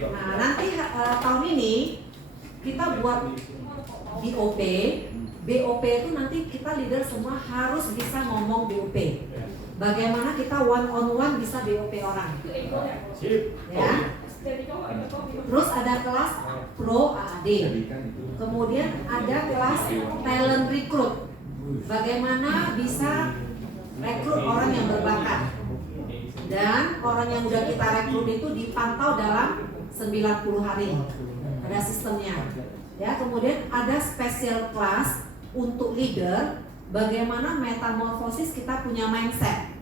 Nah nanti tahun ini kita buat BOP. BOP itu nanti kita leader semua harus bisa ngomong BOP. Bagaimana kita one on one bisa BOP orang. Ya. Terus ada kelas Pro AAD. Kemudian ada kelas Talent Recruit. Bagaimana bisa rekrut orang yang berbakat. Dan orang yang udah kita rekrut itu dipantau dalam 90 hari. Ada sistemnya. Ya, kemudian ada special class untuk leader, bagaimana metamorfosis kita punya mindset.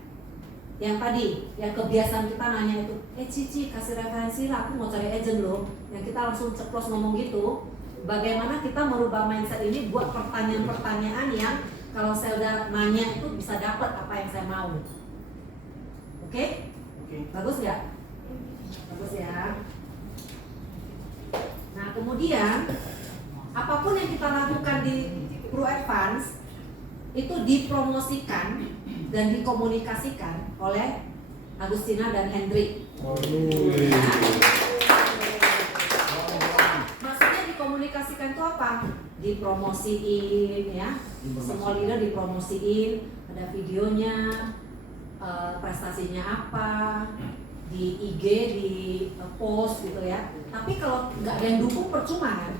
Yang tadi, yang kebiasaan kita nanya itu, Cici kasih referensi lah, aku mau cari agent loh. Yang kita langsung ceplos ngomong gitu. Bagaimana kita merubah mindset ini buat pertanyaan-pertanyaan yang kalau saya udah nanya itu bisa dapat apa yang saya mau. Oke? Bagus nggak? Bagus ya. Nah kemudian apapun yang kita lakukan di Pro Advance itu dipromosikan dan dikomunikasikan oleh Agustina dan Hendrik. Maksudnya dikomunikasikan itu apa? Dipromosiin ya, semua leader dipromosiin, ada videonya, prestasinya apa, di IG, di post gitu ya. Tapi kalau nggak ada yang dukung percuma kan?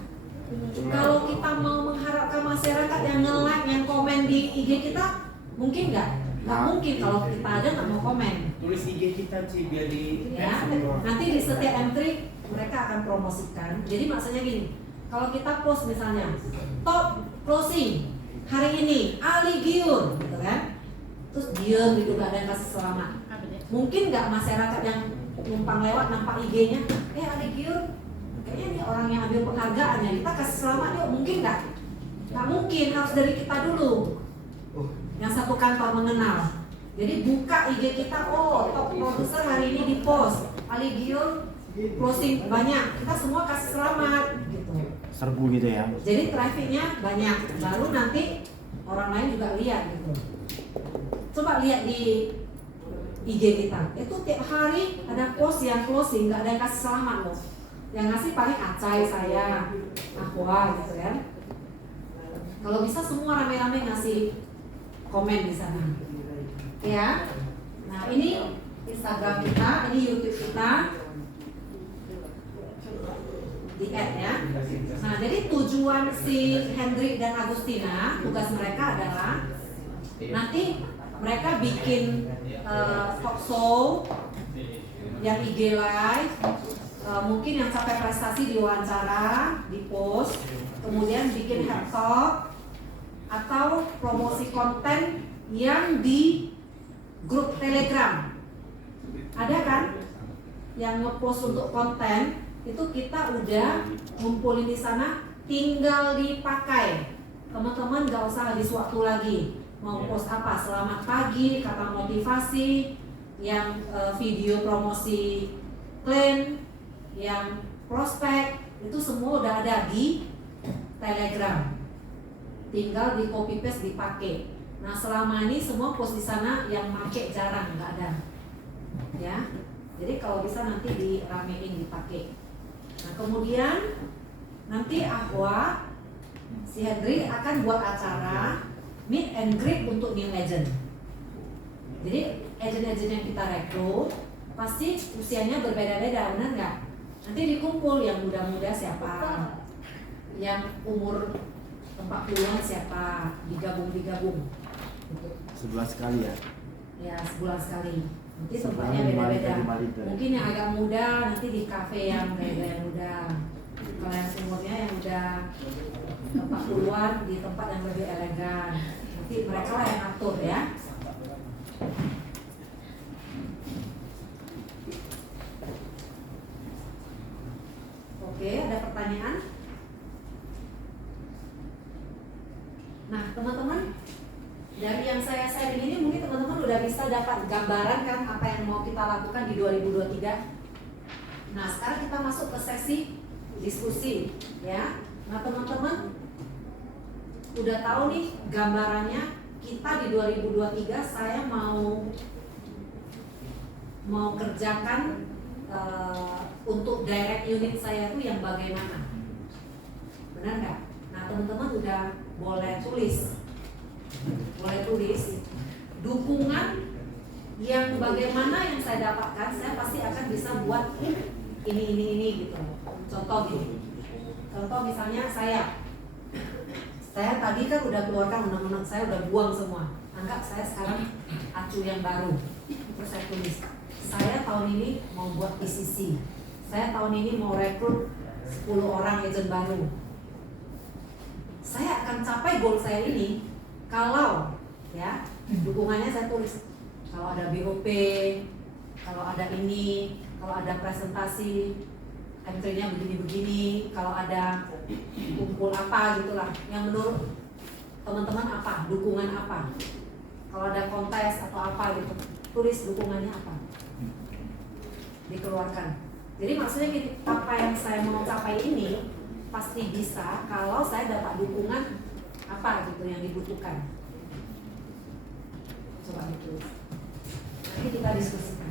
Kalau kita mau mengharapkan masyarakat yang nge-like, yang komen di IG kita, mungkin nggak? Nggak mungkin kalau kita aja nggak mau komen. Tulis IG kita sih biar di Ya, nanti di setiap entry mereka akan promosikan. Jadi maksudnya gini, kalau kita post misalnya top closing hari ini Ali Giur, gitu kan? Terus diem gitu nggak ada yang kasih selamat. Mungkin nggak masyarakat yang numpang lewat nampak IG-nya, Ali Giur kayaknya ini orang yang ambil penghargaan ya, kita kasih selamat yuk, mungkin nggak? Nggak mungkin, harus dari kita dulu. Yang satu kantor mengenal. Jadi buka IG kita, oh top produser hari ini di post Ali Giur closing banyak, kita semua kasih selamat gitu. Serbu gitu ya. Jadi trafficnya banyak, baru nanti orang lain juga lihat gitu. Coba lihat di IG kita, itu tiap hari ada post yang closing, nggak ada yang kasih selamat loh. Yang ngasih paling Acai, saya, Aqua gitu kan. Kalau bisa semua rame-rame ngasih komen di sana. Ya. Nah, ini Instagram kita, ini YouTube kita. Di add ya. Nah, jadi tujuan si Hendrik dan Agustina, tugas mereka adalah nanti mereka bikin talk show yang IG live, mungkin yang sampai prestasi diwawancara, di post, kemudian bikin head talk atau promosi konten yang di grup Telegram. Ada kan yang ngepost untuk konten itu kita udah ngumpulin di sana, tinggal dipakai. Teman-teman gak usah habis waktu lagi. Mau post apa? Selamat pagi, kata motivasi, yang video promosi klien, yang prospek, itu semua udah ada di Telegram. Tinggal di copy paste dipakai. Nah selama ini semua post di sana yang pakai jarang, nggak ada. Ya. Jadi kalau bisa nanti diramein, dipakai. Nah kemudian nanti Aqua, si Henry akan buat acara meet and greet untuk new agent. Jadi agent-agent yang kita rekrut pasti usianya berbeda-beda, benar nggak? Nanti dikumpul yang muda-muda siapa, yang umur 40-an siapa, digabung. Gitu. Sebulan sekali ya. Ya sebulan sekali. Nanti Sebulan tempatnya beda-beda. 5 liter. Mungkin yang agak muda nanti di kafe yang gaya-gaya muda. Kalau yang umurnya yang udah 40-an di tempat yang lebih elegan. Nanti mereka lah yang atur ya. Oke, ada pertanyaan? Nah, teman-teman, dari yang saya sharing ini mungkin teman-teman udah bisa dapat gambaran kan apa yang mau kita lakukan di 2023. Nah, sekarang kita masuk ke sesi diskusi ya. Nah, teman-teman udah tahu nih gambarannya kita di 2023 saya mau kerjakan untuk direct unit saya itu yang bagaimana, benar nggak? Nah teman-teman udah boleh tulis dukungan yang bagaimana yang saya dapatkan, saya pasti akan bisa buat ini gitu. Contoh gini, contoh misalnya saya tadi kan udah keluarkan undang-undang, saya udah buang semua. Anggap saya sekarang acu yang baru, terus saya tulis saya tahun ini mau buat PCC, saya tahun ini mau rekrut 10 orang agent baru. Saya akan capai goal saya ini kalau ya dukungannya saya tulis. Kalau ada BOP, kalau ada ini, kalau ada presentasi entry-nya begini-begini, kalau ada kumpul apa gitulah, yang menurut teman-teman apa, dukungan apa, kalau ada kontes atau apa gitu, tulis dukungannya apa, dikeluarkan. Jadi maksudnya gini, apa yang saya mau capai ini pasti bisa kalau saya dapat dukungan apa gitu yang dibutuhkan. Coba ditulis. Nanti kita diskusikan.